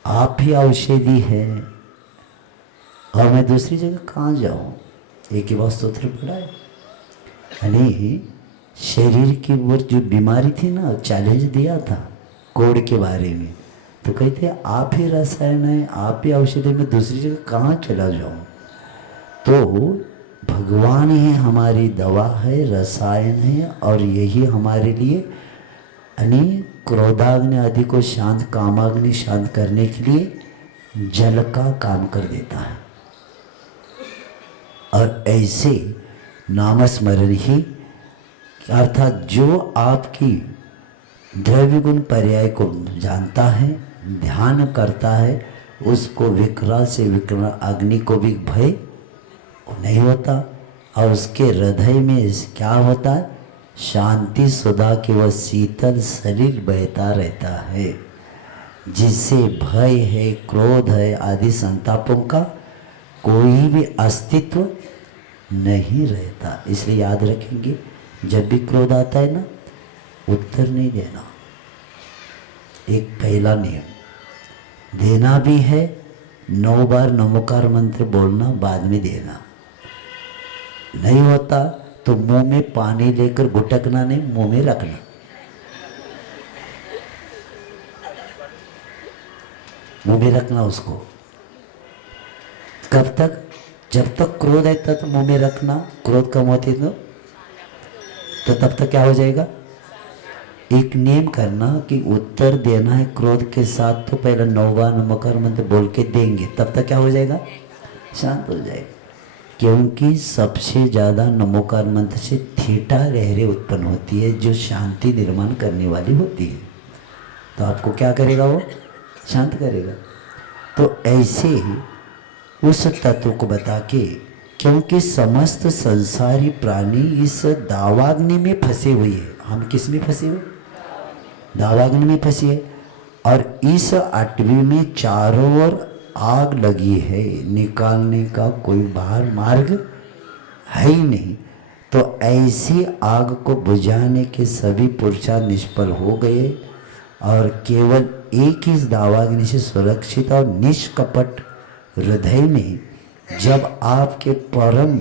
आप ही औषधि है, और मैं दूसरी जगह कहाँ जाऊँ। एक ही बात स्तोत्र पड़ा है। यानी शरीर की वो जो बीमारी थी ना, चैलेंज दिया था कोड़ के बारे में, तो कहते आप ही रसायन है, आप ही औषधि, में दूसरी जगह कहाँ चला जाऊँ। तो भगवान ही हमारी दवा है, रसायन है, और यही हमारे लिए यानी क्रोधाग्नि आदि को शांत, कामाग्नि शांत करने के लिए जल का काम कर देता है। और ऐसे नामस्मरण ही अर्थात जो आपकी द्रव्य गुण पर्याय को जानता है, ध्यान करता है, उसको विकराल से विकराल अग्नि को भी भय नहीं होता, और उसके हृदय में क्या होता है, शांति सुधा के वह शीतल शरीर बहता रहता है, जिससे भय है, क्रोध है आदि संतापों का कोई भी अस्तित्व नहीं रहता। इसलिए याद रखेंगे, जब भी क्रोध आता है ना, उत्तर नहीं देना। एक पहला नियम, देना भी है 9 बार नमोकार मंत्र बोलना, बाद में देना। नहीं होता तो मुंह में पानी लेकर गुटकना नहीं, मुंह में रखना। मुंह में रखना उसको। कब तक? जब तक क्रोध है तब तो मुंह में रखना, क्रोध कम होती तो तब तक क्या हो जाएगा। एक नियम करना कि उत्तर देना है क्रोध के साथ, तो पहले 9 बार नमोकार मंत्र बोल के देंगे, तब तक क्या हो जाएगा, शांत हो जाएगा। क्योंकि सबसे ज़्यादा नमोकार मंत्र से थीटा लहरें उत्पन्न होती है, जो शांति निर्माण करने वाली होती है। तो आपको क्या करेगा, वो शांत करेगा। तो ऐसे ही उस तत्व को बता के, क्योंकि समस्त संसारी प्राणी इस दावाग्नि में फंसे हुए हैं। हम किस में फंसे हुए? दावाग्नि में फंसे है। और इस अटवी में चारों ओर आग लगी है, निकालने का कोई बाहर मार्ग है ही नहीं। तो ऐसी आग को बुझाने के सभी पुरुषार्थ निष्फल हो गए, और केवल एक ही दावाग्नि से सुरक्षित और निष्कपट हृदय में जब आपके परम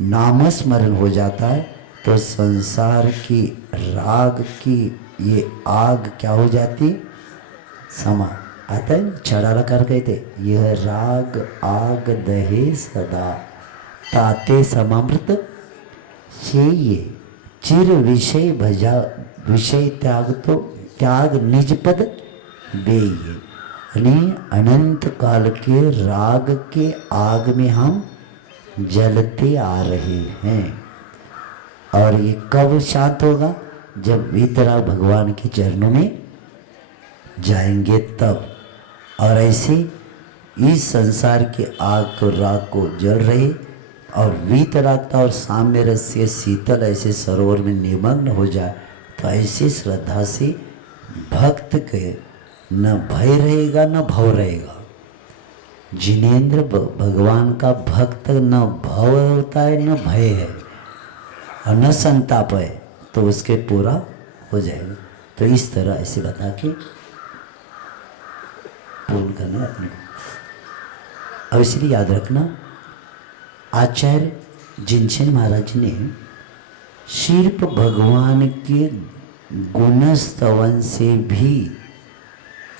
नामस्मरण हो जाता है, तो संसार की राग की ये आग क्या हो जाती, समा आता है। छड़ाला कर कहते, यह राग आग दहे सदा, ताते समामृत से ये चिर विषय भजा, विषय त्याग तो त्याग निज पद बेये। यानी अनंत काल के राग के आग में हम जलते आ रहे हैं। और ये कब शांत होगा, जब वीतराग भगवान के चरणों में जाएंगे तब। और ऐसे इस संसार के आग को, राग को जल रहे, और वीतरागता और साम्य रस से शीतल ऐसे सरोवर में निमग्न हो जाए, तो ऐसी श्रद्धा से भक्त के न भय रहेगा न भव रहेगा। जिनेंद्र भगवान का भक्त न भव होता है न भय है और न संताप है, तो उसके पूरा हो जाएगा। तो इस तरह ऐसे बता के पूर्ण करना है अपने को। अब इसलिए याद रखना, आचार्य जिनसेन महाराज ने सिर्फ भगवान के गुण स्तवन से भी,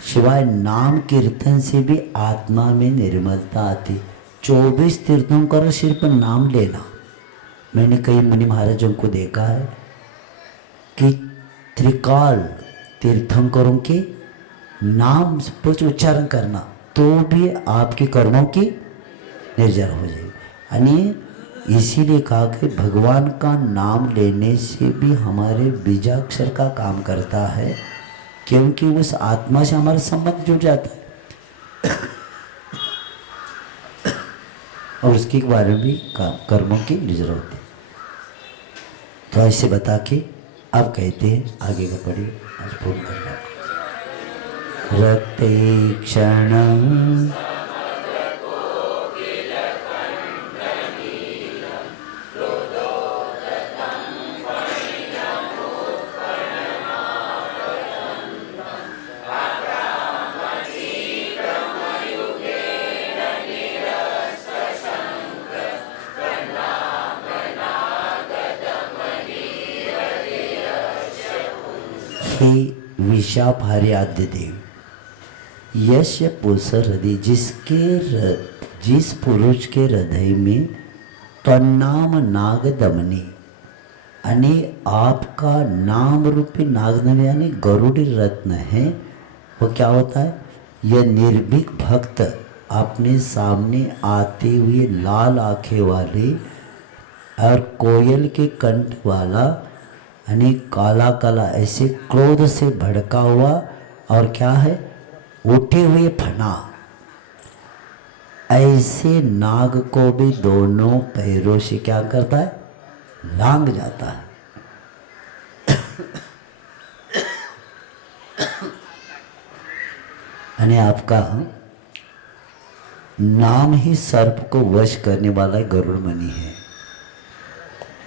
शिवाय नाम कीर्तन से भी आत्मा में निर्मलता आती। 24 तीर्थंकर सिर्फ नाम लेना। मैंने कई मुनि महाराजों को देखा है कि त्रिकाल तीर्थंकरों के नाम कुछ उच्चारण करना, तो भी आपके कर्मों की निर्जर हो जाएगी। यानी इसीलिए कहा कि भगवान का नाम लेने से भी हमारे बीजाक्षर का काम करता है, क्योंकि उस आत्मा से हमारा संबंध जुड़ जाता है। और उसके बारे में भी कर्मों की जरूरत है। तो ऐसे बता के अब कहते हैं आगे का पढ़िए, आज पूर्ण करना। रक्ते क्षण विशाभारी आद्य देव, यश पुरुष हृदय, जिस पुरुष के हृदय में तन्नाम नाग दमनी यानी आपका नाम रूपी नागदमनी यानी गरुड़ी रत्न है, वो क्या होता है? यह निर्भीक भक्त अपने सामने आते हुए लाल आंखें वाले और कोयल के कंठ वाला यानी काला काला ऐसे क्रोध से भड़का हुआ और क्या है उठे हुए फना, ऐसे नाग को भी दोनों पैरों से क्या करता है? लांग जाता है। यानी आपका नाम ही सर्प को वश करने वाला गरुड़मणि है,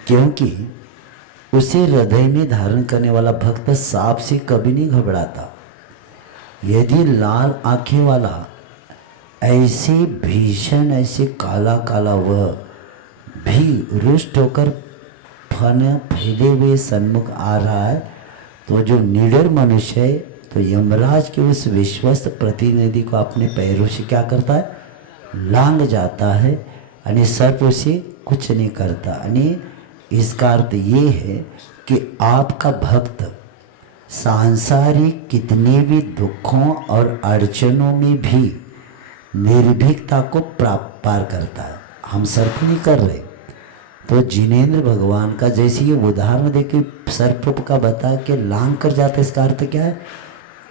क्योंकि उसे हृदय में धारण करने वाला भक्त सांप से कभी नहीं घबराता। यदि लाल आंखें वाला ऐसे भीषण ऐसे काला काला वह भी रुष्ट होकर फन फैले हुए सन्मुख आ रहा है, तो जो निडर मनुष्य है तो यमराज के उस विश्वस्त प्रतिनिधि को अपने पैरों से क्या करता है? लांग जाता है। यानी सर्प उसे कुछ नहीं करता। यानी इसका अर्थ ये है कि आपका भक्त सांसारिक कितने भी दुखों और अड़चनों में भी निर्भीकता को पार करता है। हम सर्प नहीं कर रहे। तो जिनेंद्र भगवान का जैसे ये उदाहरण देखिए सर्प का बता के लांग कर जाता है, इसका अर्थ क्या है?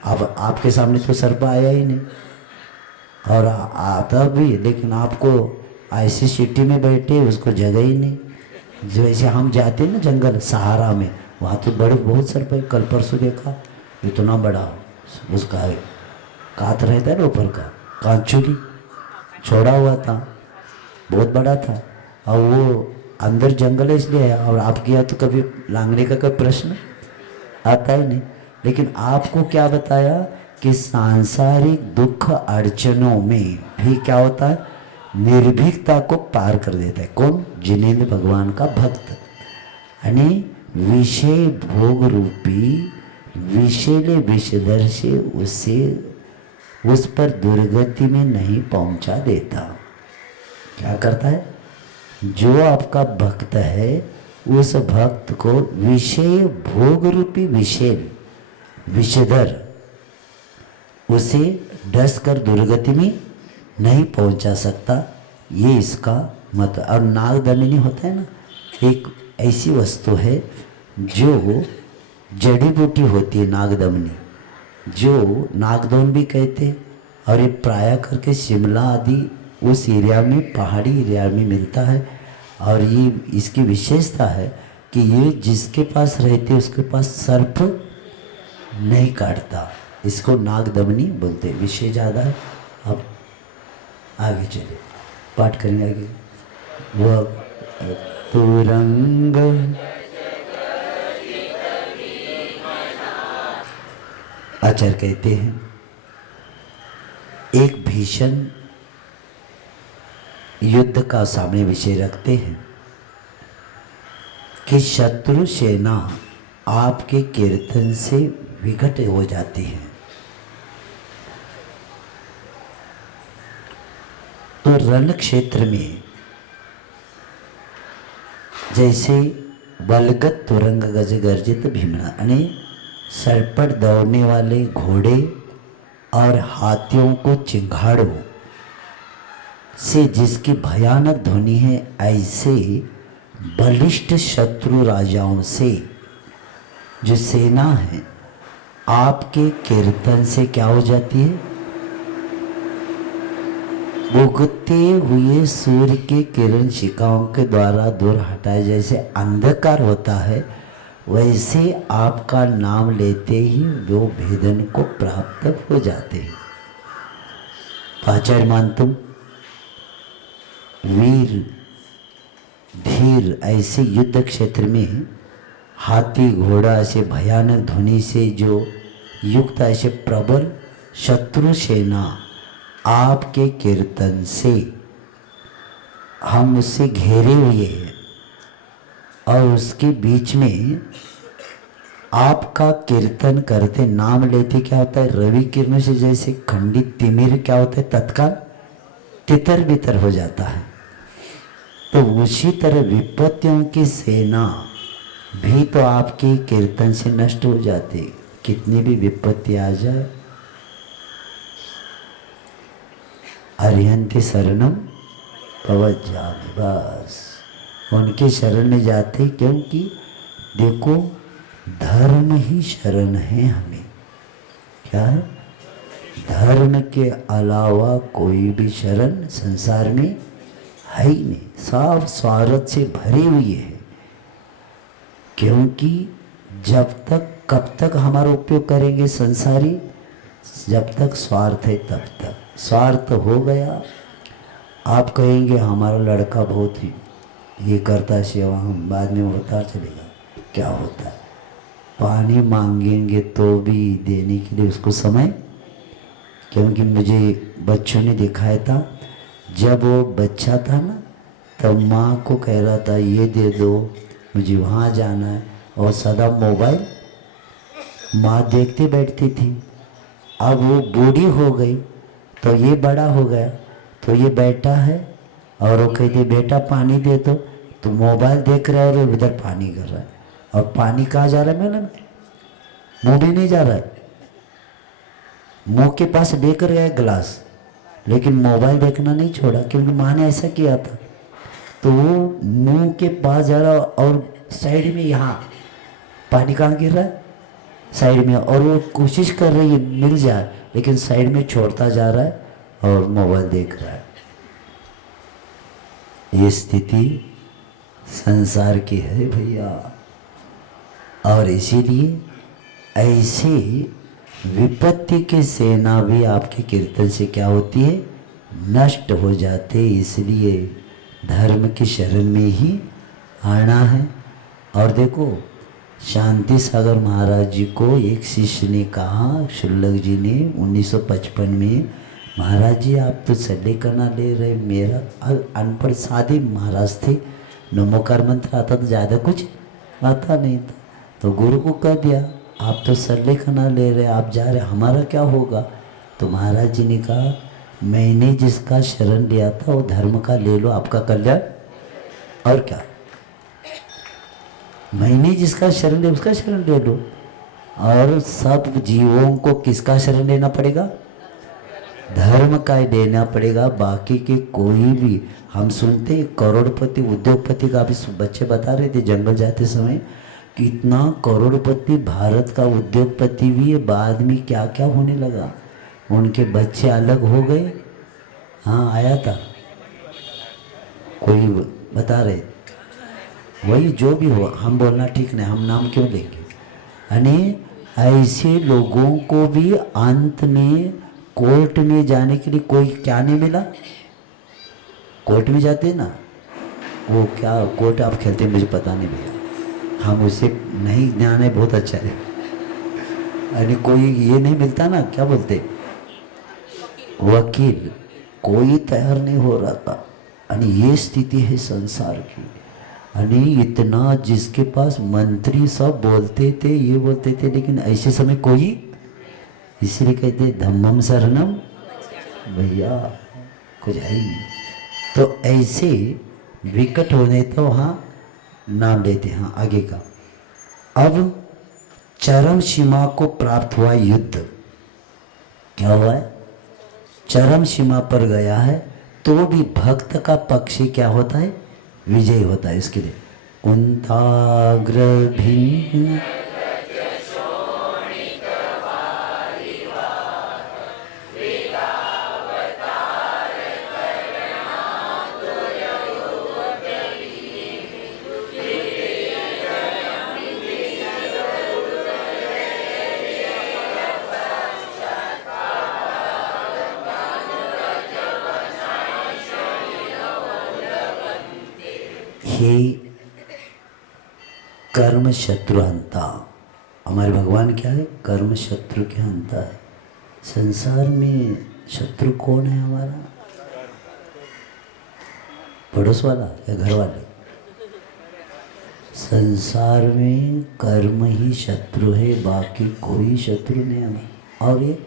अब आपके सामने तो सर्प आया ही नहीं और आता भी, लेकिन आपको ऐसी सिटी में बैठे उसको जगह ही नहीं। जैसे हम जाते हैं ना जंगल सहारा में, वहाँ तो बड़े बहुत सर्प है। कल परसों देखा इतना बड़ा उसका कात रहता है ना ऊपर का, कांचुली छोड़ा हुआ था, बहुत बड़ा था। और वो अंदर जंगल है इसलिए है। और आपके यहाँ तो कभी लांगने का कोई प्रश्न आता ही नहीं। लेकिन आपको क्या बताया कि सांसारिक दुख अड़चनों में भी क्या होता है? निर्भीकता को पार कर देता है। कौन? जिनेंद्र भगवान का भक्त। यानी विषय भोग रूपी विषैले विषधर से उसे उस पर दुर्गति में नहीं पहुंचा देता। क्या करता है? जो आपका भक्त है उस भक्त को विषय भोग रूपी विषैल विषधर उसे डस कर दुर्गति में नहीं पहुंचा सकता। ये इसका मत। और नागदमनी होता है ना, एक ऐसी वस्तु है जो जड़ी बूटी होती है नागदमनी, जो नागदौन भी कहते हैं। और ये प्राय करके शिमला आदि उस एरिया में पहाड़ी एरिया में मिलता है। और ये इसकी विशेषता है कि ये जिसके पास रहते उसके पास सर्प नहीं काटता। इसको नागदमनी बोलते हैं। विषय ज़्यादा है, अब आगे चले पाठ करेंगे आगे। वह तुरंग आचार्य कहते हैं एक भीषण युद्ध का सामने विषय रखते हैं कि शत्रु सेना आपके कीर्तन से विघट हो जाती है। तो रण क्षेत्र में जैसे बलगत तुरंग गज गर्जित भीमना यानी सर पर दौड़ने वाले घोड़े और हाथियों को चिंगाड़ो से जिसकी भयानक ध्वनि है, ऐसे बलिष्ठ शत्रु राजाओं से जो सेना है आपके कीर्तन से क्या हो जाती है? उगते हुए सूर्य के किरण शिखाओं के द्वारा दूर हटाए जैसे अंधकार होता है, वैसे आपका नाम लेते ही वो भेदन को प्राप्त हो जाते हैं। आचार्य मान तुम वीर धीर ऐसे युद्ध क्षेत्र में हाथी घोड़ा ऐसे भयानक ध्वनि से जो युक्त ऐसे प्रबल शत्रु सेना आपके कीर्तन से हम उससे घेरे हुए हैं, और उसके बीच में आपका कीर्तन करते नाम लेते क्या होता है, रवि किरणों से जैसे खंडित तिमिर क्या होता है, तत्काल तितर बितर हो जाता है। तो उसी तरह विपत्तियों की सेना भी तो आपके कीर्तन से नष्ट हो जाती। कितनी भी विपत्ति आ जाए, अरिहंति शरणम पवज्जामि, बस उनके शरण में जाते। क्योंकि देखो धर्म ही शरण है हमें। क्या है? धर्म के अलावा कोई भी शरण संसार में है ही नहीं। सब स्वार्थ से भरी हुई है। क्योंकि जब तक कब तक हमारा उपयोग करेंगे संसारी, जब तक स्वार्थ है तब तक। स्वार्थ हो गया, आप कहेंगे हमारा लड़का बहुत ही ये करता सेवा, हम बाद में होता चलेगा। क्या होता है? पानी मांगेंगे तो भी देने के लिए उसको समय। क्योंकि मुझे बच्चों ने दिखाया था, जब वो बच्चा था ना तब माँ को कह रहा था ये दे दो, मुझे वहाँ जाना है, और सदा मोबाइल माँ देखते बैठती थी। अब वो बूढ़ी हो गई तो ये बड़ा हो गया, तो ये बैठा है और वो कहती बेटा पानी दे दो, तो मोबाइल देख रहा है और इधर पानी कर रहा है। और पानी कहाँ जा रहा है मैडम? मुँह में नहीं जा रहा है, मुँह के पास लेकर गया गिलास, लेकिन मोबाइल देखना नहीं छोड़ा, क्योंकि माँ ने ऐसा किया था। तो वो मुँह के पास जा रहा और साइड में यहाँ पानी कहाँ गिर रहा है, साइड में, और वो कोशिश कर रही है मिल जाए, लेकिन साइड में छोड़ता जा रहा है और मोबाइल देख रहा है। ये स्थिति संसार की है भैया। और इसीलिए ऐसे विपत्ति की सेना भी आपके कीर्तन से क्या होती है, नष्ट हो जाते। इसलिए धर्म की शरण में ही आना है। और देखो शांति सागर महाराज जी को एक शिष्य ने कहा, शुल्लक जी ने 1955 में, महाराज जी आप तो सल्ले करना ले रहे, मेरा अनपढ़ साधे महाराज थे, नमोकार मंत्र आता तो ज़्यादा कुछ आता नहीं था। तो गुरु को कह दिया आप तो सल्ले करना ले रहे, आप जा रहे, हमारा क्या होगा? तो महाराज जी ने कहा मैंने जिसका शरण लिया था वो धर्म का ले लो, आपका कल्याण। और क्या, मैंने जिसका शरण लिया उसका शरण ले लो। और सब जीवों को किसका शरण लेना पड़ेगा? धर्म का ही लेना पड़ेगा। बाकी के कोई भी, हम सुनते करोड़पति उद्योगपति का, अभी बच्चे बता रहे थे जंगल जाते समय, कितना करोड़पति भारत का उद्योगपति भी है, बाद में क्या क्या होने लगा, उनके बच्चे अलग हो गए। हाँ आया था कोई बता रहे, वही जो भी हो, हम बोलना ठीक नहीं, हम नाम क्यों लेंगे। यानी ऐसे लोगों को भी अंत में कोर्ट में जाने के लिए कोई क्या नहीं मिला। कोर्ट में जाते ना, वो क्या कोर्ट आप खेलते हैं मुझे पता नहीं भैया, हम उससे नहीं ज्ञान है, बहुत अच्छा है। यानी कोई ये नहीं मिलता ना, क्या बोलते, वकील, कोई तैयार नहीं हो रहा था। यानी ये स्थिति है संसार की। यानी इतना जिसके पास मंत्री सब बोलते थे, ये बोलते थे, लेकिन ऐसे समय कोई, इसलिए कहते धम्मम शरणम भैया, कुछ है ही नहीं। तो ऐसे विकट होने तो वहाँ नाम लेते हैं। आगे का, अब चरम सीमा को प्राप्त हुआ युद्ध, क्या हुआ है, चरम सीमा पर गया है, तो भी भक्त का पक्ष क्या होता है, विजय होता है। इसके लिए कुंताग्र भिन्न हे कर्म शत्रु हंता, हमारे भगवान क्या है? कर्म शत्रु के हंता है। संसार में शत्रु कौन है हमारा? पड़ोस वाला या घर वाले? संसार में कर्म ही शत्रु है, बाकी कोई शत्रु नहीं है। और ये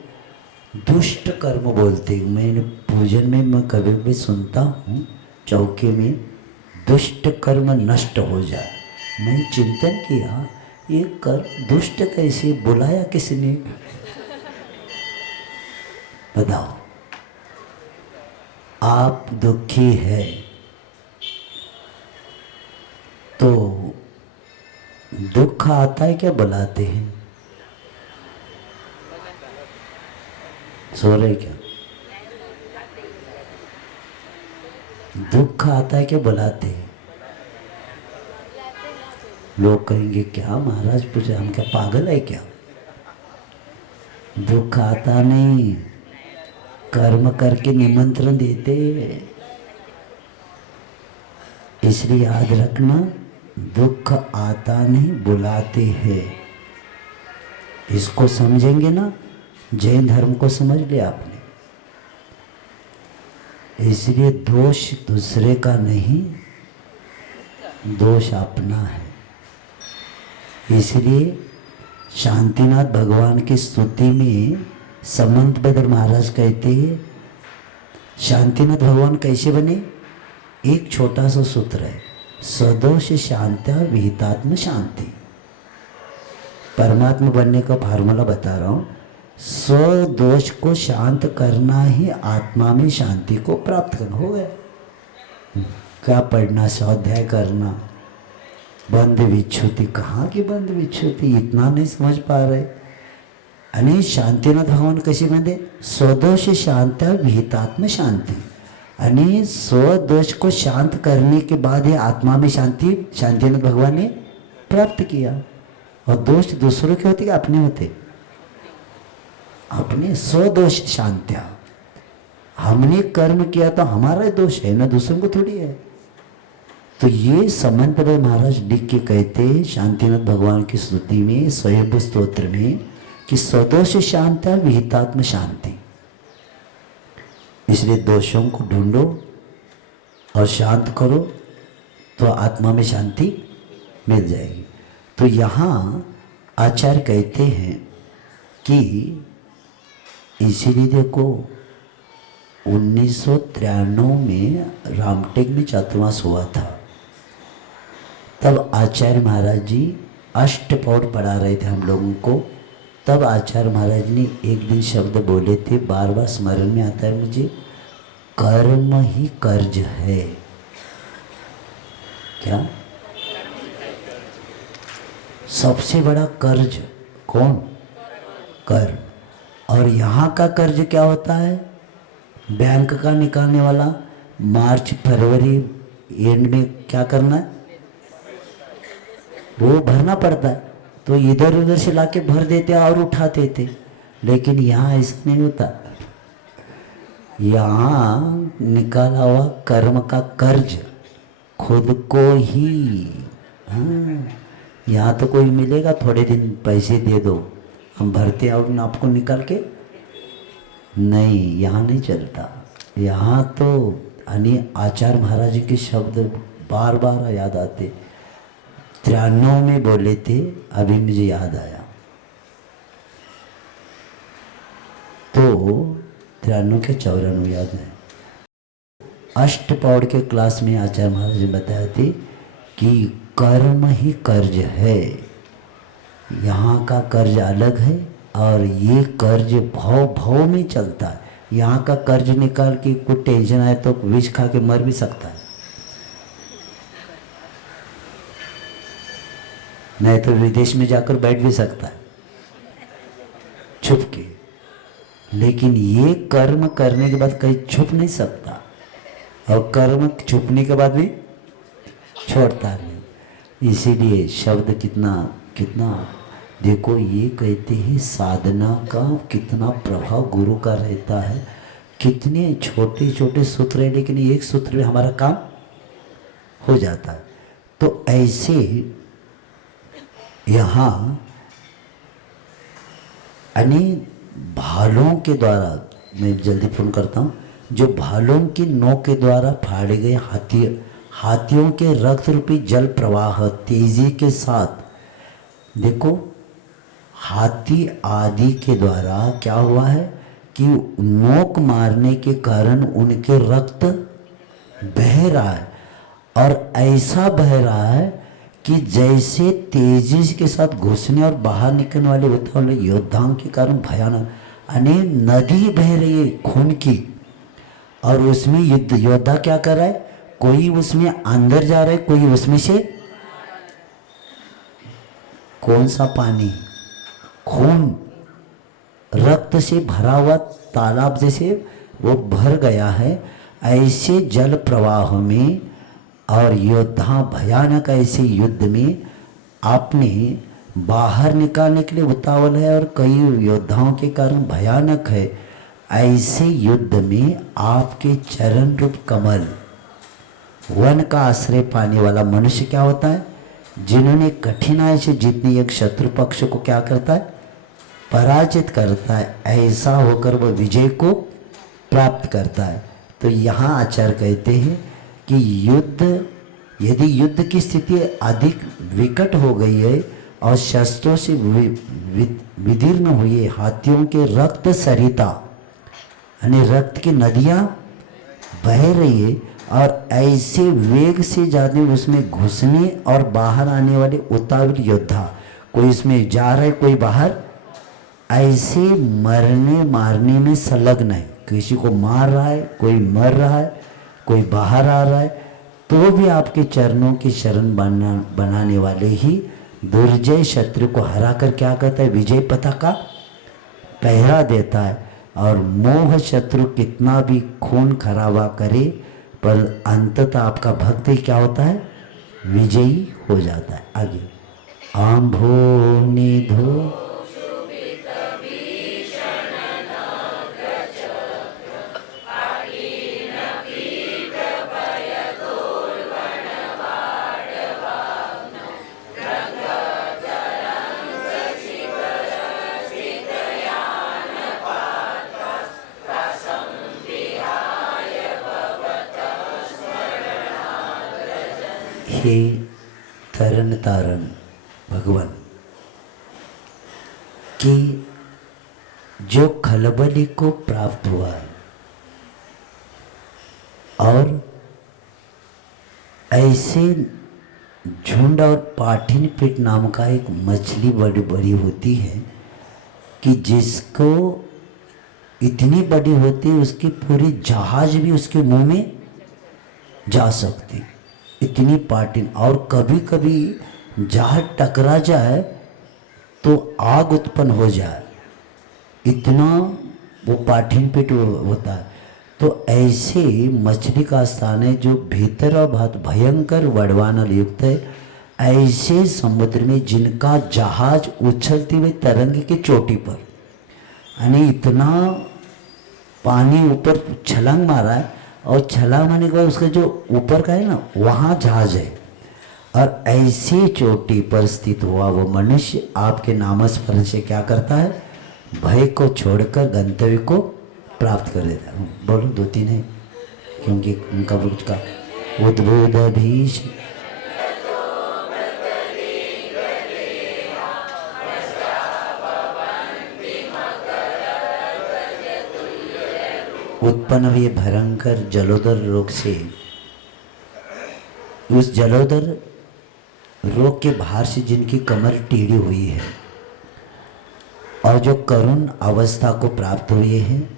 दुष्ट कर्म बोलते हैं। मैंने पूजन में मैं कभी भी सुनता हूँ चौके में, दुष्ट कर्म नष्ट हो जाए। मैंने चिंतन किया ये कर्म दुष्ट कैसे, बुलाया किसने? बताओ। आप दुखी है तो दुख आता है क्या बुलाते हैं? सो रहे क्या? दुख आता है क्या बुलाते हैं? लोग कहेंगे क्या महाराज पूछे, हम क्या पागल है क्या? दुख आता नहीं, कर्म करके निमंत्रण देते। इसलिए याद रखना, दुख आता नहीं बुलाते हैं। इसको समझेंगे ना, जैन धर्म को समझ लिया आपने। इसलिए दोष दूसरे का नहीं, दोष अपना है। इसलिए शांतिनाथ भगवान की स्तुति में समंत बदर महाराज कहते हैं, शांतिनाथ भगवान कैसे बने? एक छोटा सा सूत्र है, सदोष शांत्या विहितात्म शांति। परमात्मा बनने का फार्मूला बता रहा हूँ। स्वदोष को शांत करना ही आत्मा में शांति को प्राप्त करना हो गया। क्या पढ़ना, स्वाध्याय करना, बंध विच्छुति, कहाँ की बंध विच्छुति, इतना नहीं समझ पा रहे। यानी शांतिनाथ भगवान कैसे बंधे? स्वदोष शांत्या विहितात्म शांति। यानी स्वदोष को शांत करने के बाद ही आत्मा में शांति शांतिनाथ भगवान ने प्राप्त किया। और दोष दूसरों के होते कि अपने होते? अपने स्वदोष शांत्या। हमने कर्म किया तो हमारा दोष है ना, दूसरों को थोड़ी है। तो ये समंत महाराज लिख के कहते हैं शांतिनाथ भगवान की स्तुति में, स्वयं स्तोत्र में, कि स्वदोष शांत्या विहितात्म शांति। इसलिए दोषों को ढूंढो और शांत करो तो आत्मा में शांति मिल जाएगी। तो यहाँ आचार्य कहते हैं कि इसीलिए देखो 1993 में रामटेक में चातुर्मास हुआ था। तब आचार्य महाराज जी अष्टपौर पढ़ा रहे थे हम लोगों को। तब आचार्य महाराज ने एक दिन शब्द बोले थे, बार बार स्मरण में आता है मुझे, कर्म ही कर्ज है। क्या? सबसे बड़ा कर्ज कौन? कर्म। और यहाँ का कर्ज क्या होता है? बैंक का निकालने वाला मार्च फरवरी एंड में क्या करना है? वो भरना पड़ता है। तो इधर उधर से लाके भर देते और उठाते थे। लेकिन यहाँ ऐसा नहीं होता। यहाँ निकाला हुआ कर्म का कर्ज खुद को ही। हाँ, यहाँ तो कोई मिलेगा थोड़े दिन पैसे दे दो हम भरते और आपको निकाल के, नहीं, यहाँ नहीं चलता। यहाँ तो यानी आचार्य महाराज जी के शब्द बार बार याद आते। 93 में बोले थे, अभी मुझे याद आया। तो 93 के 94 याद है। अष्टपौड़ के क्लास में आचार्य महाराज जी बताए थे कि कर्म ही कर्ज है। यहाँ का कर्ज अलग है और ये कर्ज भाव भाव में चलता है। यहाँ का कर्ज निकाल के कुछ टेंशन आए तो विष खा के मर भी सकता है, नहीं तो विदेश में जाकर बैठ भी सकता है छुप के। लेकिन ये कर्म करने के बाद कहीं छुप नहीं सकता, और कर्म छुपने के बाद भी छोड़ता नहीं। इसीलिए शब्द कितना कितना देखो, ये कहते हैं साधना का कितना प्रभाव गुरु का रहता है। कितने छोटे छोटे सूत्र है, लेकिन एक सूत्र में हमारा काम हो जाता है। तो ऐसे यहाँ यानी भालों के द्वारा, मैं जल्दी पूर्ण करता हूँ, जो भालों की नोक के द्वारा फाड़े गए हाथियों के रक्त रूपी जल प्रवाह तेजी के साथ, देखो हाथी आदि के द्वारा क्या हुआ है कि नोक मारने के कारण उनके रक्त बह रहा है, और ऐसा बह रहा है कि जैसे तेजी के साथ घुसने और बाहर निकलने वाले होते योद्धाओं के कारण भयानक, यानी नदी बह रही है खून की, और उसमें योद्धा क्या कर रहा है, कोई उसमें अंदर जा रहा है, कोई उसमें से, कौन सा पानी, खून रक्त से भरा हुआ तालाब जैसे वो भर गया है, ऐसे जल प्रवाह में और योद्धा भयानक ऐसे युद्ध में आपने बाहर निकालने के लिए उतावल है, और कई योद्धाओं के कारण भयानक है। ऐसे युद्ध में आपके चरण रूप कमल, वन का आश्रय पाने वाला मनुष्य क्या होता है, जिन्होंने कठिनाई से जीतने एक शत्रु पक्ष को क्या करता है, पराजित करता है, ऐसा होकर वह विजय को प्राप्त करता है। तो यहाँ आचार्य कहते हैं कि यदि युद्ध की स्थिति अधिक विकट हो गई है और शस्त्रों से विदीर्ण हुए हाथियों के रक्त सरिता, यानी रक्त की नदियाँ बह रही है, और ऐसे वेग से जाने उसमें घुसने और बाहर आने वाले उतावली योद्धा, कोई इसमें जा रहा है कोई बाहर, ऐसे मरने मारने में संलग्न है, किसी को मार रहा है, कोई मर रहा है, कोई बाहर आ रहा है, तो भी आपके चरणों की शरण बनाने वाले ही दुर्जय शत्रु को हराकर क्या कहता है, विजय पताका पहरा देता है। और मोह शत्रु कितना भी खून खराबा करे, पर अंततः आपका भक्त ही क्या होता है, विजयी हो जाता है। आगे आंभो निधो, हे तरन तारन भगवान, कि जो खलबली को प्राप्त हुआ है, और ऐसे झुंड और पाठिन पीठ नाम का एक मछली बड़ी बड़ी होती है कि जिसको इतनी बड़ी होती है उसकी पूरी जहाज भी उसके मुंह में जा सकती, इतनी पाटिन, और कभी कभी जहाज टकरा जाए तो आग उत्पन्न हो जाए, इतना वो पाठिन पीठ होता है। तो ऐसे मछली का स्थान है जो भीतर और बहुत भयंकर वड़वानल युक्त है, ऐसे समुद्र में जिनका जहाज उछलती हुई तरंग की चोटी पर, यानी इतना पानी ऊपर छलांग मारा है, और छलांग मारने के बाद उसका जो ऊपर का है ना, वहाँ जहाज है, और ऐसी चोटी पर स्थित हुआ वो मनुष्य आपके नामस्मरण से क्या करता है, भय को छोड़कर गंतव्य को प्राप्त कर देता है। बोलो दो तीन है, क्योंकि उनका वृक्ष का उद्बोध भीष उत्पन्न हुए भयंकर जलोदर रोग से, उस जलोदर रोग के भार से जिनकी कमर टेढ़ी हुई है और जो करुण अवस्था को प्राप्त हुए हैं,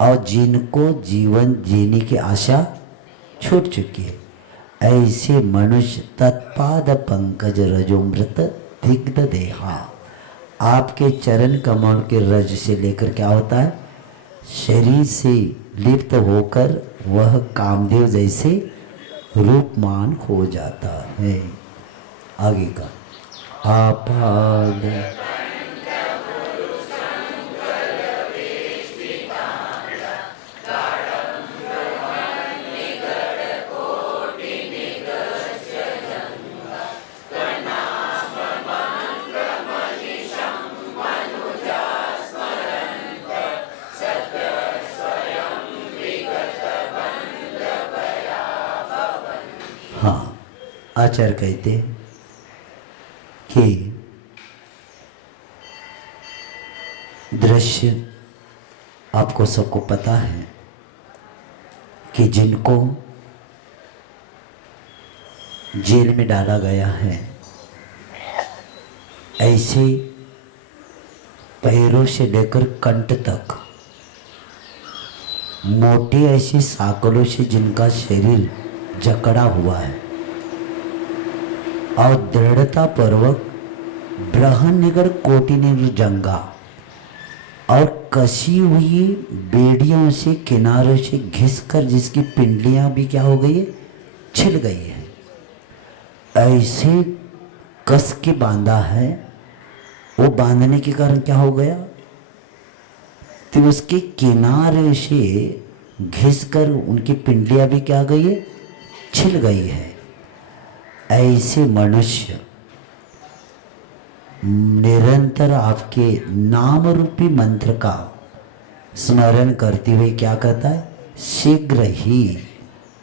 और जिनको जीवन जीने की आशा छूट चुकी है, ऐसे मनुष्य तत्पाद पंकज रजोमृत दिग्ध देहा, आपके चरण कमल के रज से लेकर क्या होता है, शरीर से लिप्त होकर वह कामदेव जैसे रूपमान हो जाता है। आगे का आपाद आचार्य कहते हैं कि दृश्य आपको सबको पता है कि जिनको जेल में डाला गया है, ऐसे पैरों से लेकर कंठ तक मोटी ऐसी साकलों से जिनका शरीर जकड़ा हुआ है और दृढ़ता पूर्वक बृहन्निगड़ कोटिनिर जंगा और कसी हुई बेड़ियों से किनारों से घिसकर जिसकी पिंडलियां भी क्या हो गई है, छिल गई है, ऐसे कस के बांधा है। वो बांधने के कारण क्या हो गया, तो उसके किनारे से घिसकर उनकी पिंडलियां भी क्या गई है, छिल गई है। ऐसे मनुष्य निरंतर आपके नाम रूपी मंत्र का स्मरण करते हुए क्या करता है, शीघ्र ही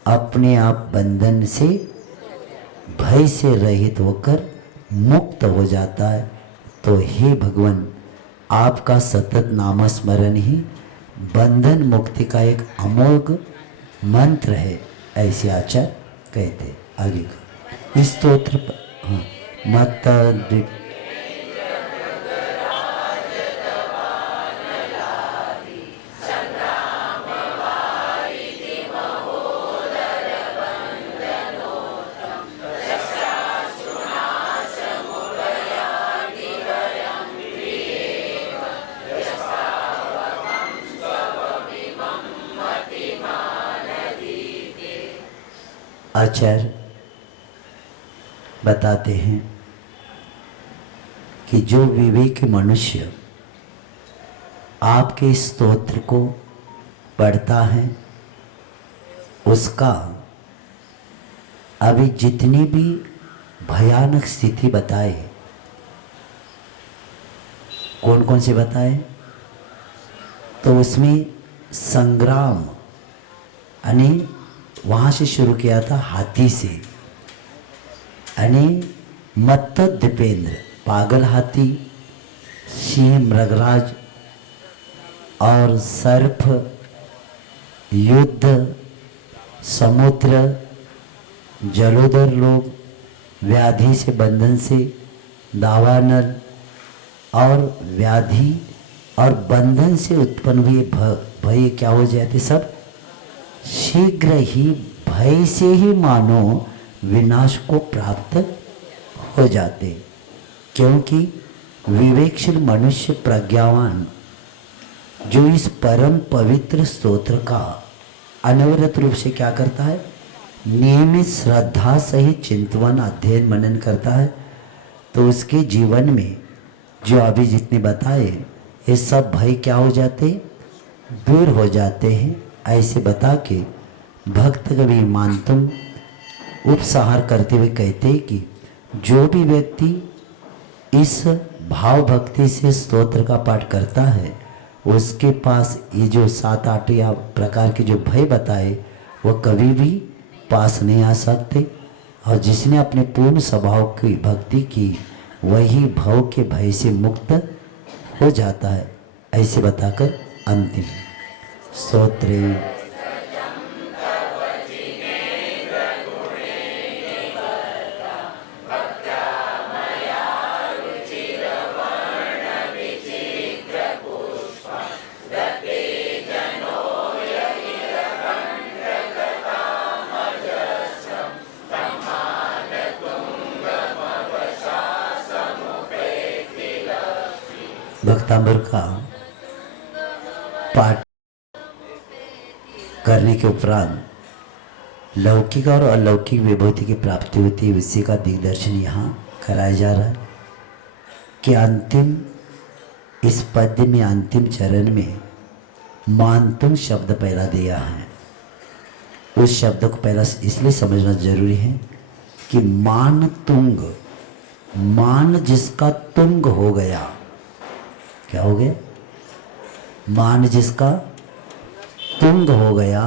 अपने आप बंधन से भय से रहित होकर मुक्त हो जाता है। तो हे भगवान, आपका सतत नाम स्मरण ही बंधन मुक्ति का एक अमोघ मंत्र है, ऐसे आचार्य कहते। आगे का इस स्तोत्र मत आचार्य बताते हैं कि जो विवेकी मनुष्य आपके स्तोत्र को पढ़ता है, उसका अभी जितनी भी भयानक स्थिति बताए, कौन कौन से बताए, तो उसमें संग्राम यानी वहाँ से शुरू किया था हाथी से, यानी मत्त दीपेंद्र पागल हाथी, सिंह मृगराज और सर्प, युद्ध, समुद्र, जलोदर लोग, व्याधि से बंधन से, दावानल और व्याधि और बंधन से उत्पन्न हुए भय क्या हो जाते, सब शीघ्र ही भय से ही मानो विनाश को प्राप्त हो जाते। क्योंकि विवेकशील मनुष्य प्रज्ञावान जो इस परम पवित्र स्तोत्र का अनवरत रूप से क्या करता है, नियमित श्रद्धा सहित चिंतन अध्ययन मनन करता है, तो उसके जीवन में जो अभी जितने बताए ये सब भय क्या हो जाते, दूर हो जाते हैं। ऐसे बता के भक्त कवि मानतुम उपसंहार करते हुए कहते हैं कि जो भी व्यक्ति इस भाव भक्ति से स्तोत्र का पाठ करता है, उसके पास ये जो 7-8 या प्रकार के जो भय बताए वो कभी भी पास नहीं आ सकते। और जिसने अपने पूर्ण स्वभाव की भक्ति की, वही भव के भय से मुक्त हो जाता है। ऐसे बताकर अंतिम स्तोत्रे भक्तांबर का पाठ करने के उपरांत लौकिक और अलौकिक विभूति की प्राप्ति होती है। उसी का दिग्दर्शन यहाँ कराया जा रहा है कि अंतिम इस पद्य में अंतिम चरण में मानतुम शब्द पहला दिया है। उस शब्द को पहला इसलिए समझना जरूरी है कि मान तुंग, मान जिसका तुंग हो गया, क्या हो गया, मान जिसका तुंग हो गया,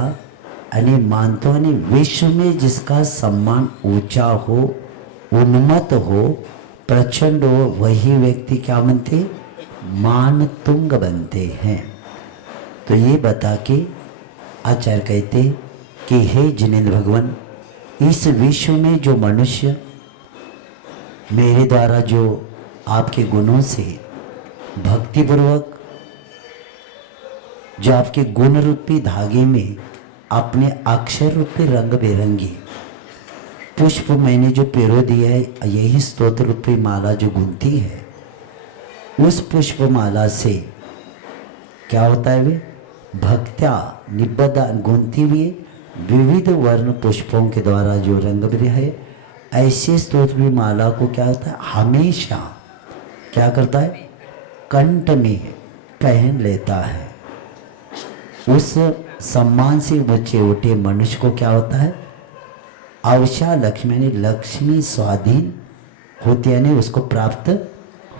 यानी मानतो यानी विश्व में जिसका सम्मान ऊंचा हो, उन्मत्त हो, प्रचंड हो, वही व्यक्ति क्या बनते, मान तुंग बनते हैं। तो ये बता के आचार्य कहते कि हे जिनेंद्र भगवान, इस विश्व में जो मनुष्य मेरे द्वारा जो आपके गुणों से भक्तिपूर्वक जो आपके गुण रूपी धागे में अपने अक्षर रूपी रंग बेरंगी पुष्प मैंने जो पिरो दिया है, यही स्तोत्र रूपी माला जो गुंथी है, उस पुष्प माला से क्या होता है, वे भक्त्या निबद्ध गुंथी हुई विविध वर्ण पुष्पों के द्वारा जो रंग बिरंगे है, ऐसे स्तोत्र की माला को क्या होता है, हमेशा क्या करता है, कंठ में पहन लेता है। उस सम्मान से ऊंचे उठे मनुष्य को क्या होता है, अवशा लक्ष्मी यानी लक्ष्मी स्वाधीन होती यानी उसको प्राप्त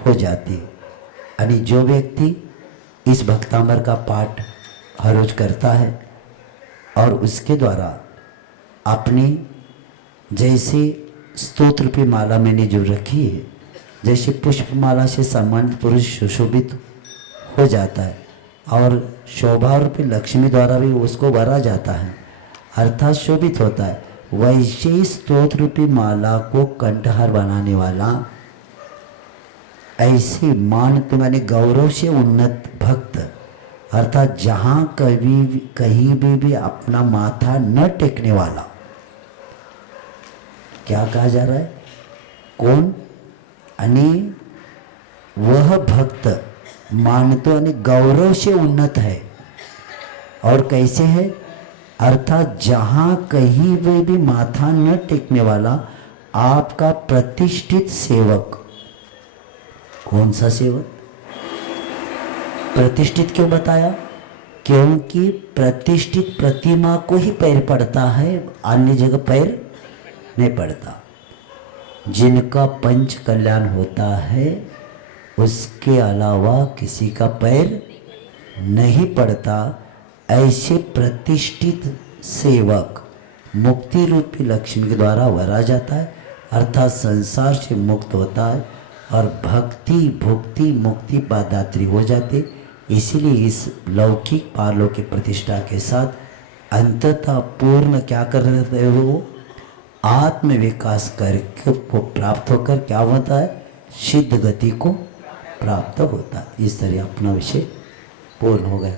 हो जाती। यानी जो व्यक्ति इस भक्तामर का पाठ हर रोज करता है और उसके द्वारा अपनी जैसे स्तोत्र की माला मैंने जो रखी है, जैसे पुष्प माला से सम्मानित पुरुष सुशोभित हो जाता है और शोभा रूपी लक्ष्मी द्वारा भी उसको भरा जाता है अर्थात शोभित होता है, वैसे ही स्तोत्र रूपी माला को कंठहार बनाने वाला ऐसे मान तुम्हारे गौरव से उन्नत भक्त अर्थात जहाँ कहीं भी अपना माथा न टेकने वाला क्या कहा जा रहा है, कौन, यानी वह भक्त मानतो यानी गौरव से उन्नत है। और कैसे है, अर्थात जहाँ कहीं भी माथा न टेकने वाला आपका प्रतिष्ठित सेवक। कौन सा सेवक, प्रतिष्ठित क्यों बताया, क्योंकि प्रतिष्ठित प्रतिमा को ही पैर पड़ता है, अन्य जगह पैर नहीं पड़ता। जिनका पंच कल्याण होता है उसके अलावा किसी का पैर नहीं पड़ता। ऐसे प्रतिष्ठित सेवक मुक्ति रूपी लक्ष्मी के द्वारा वरा जाता है अर्थात संसार से मुक्त होता है और भक्ति भुक्ति मुक्ति पादात्री हो जाते। इसीलिए इस लौकिक पारलौकिक प्रतिष्ठा के साथ अंततः पूर्ण क्या कर रहे हैं, वो आत्म विकास करके को प्राप्त होकर क्या होता है, सिद्ध गति को प्राप्त होता है। इस तरह अपना विषय पूर्ण हो गया।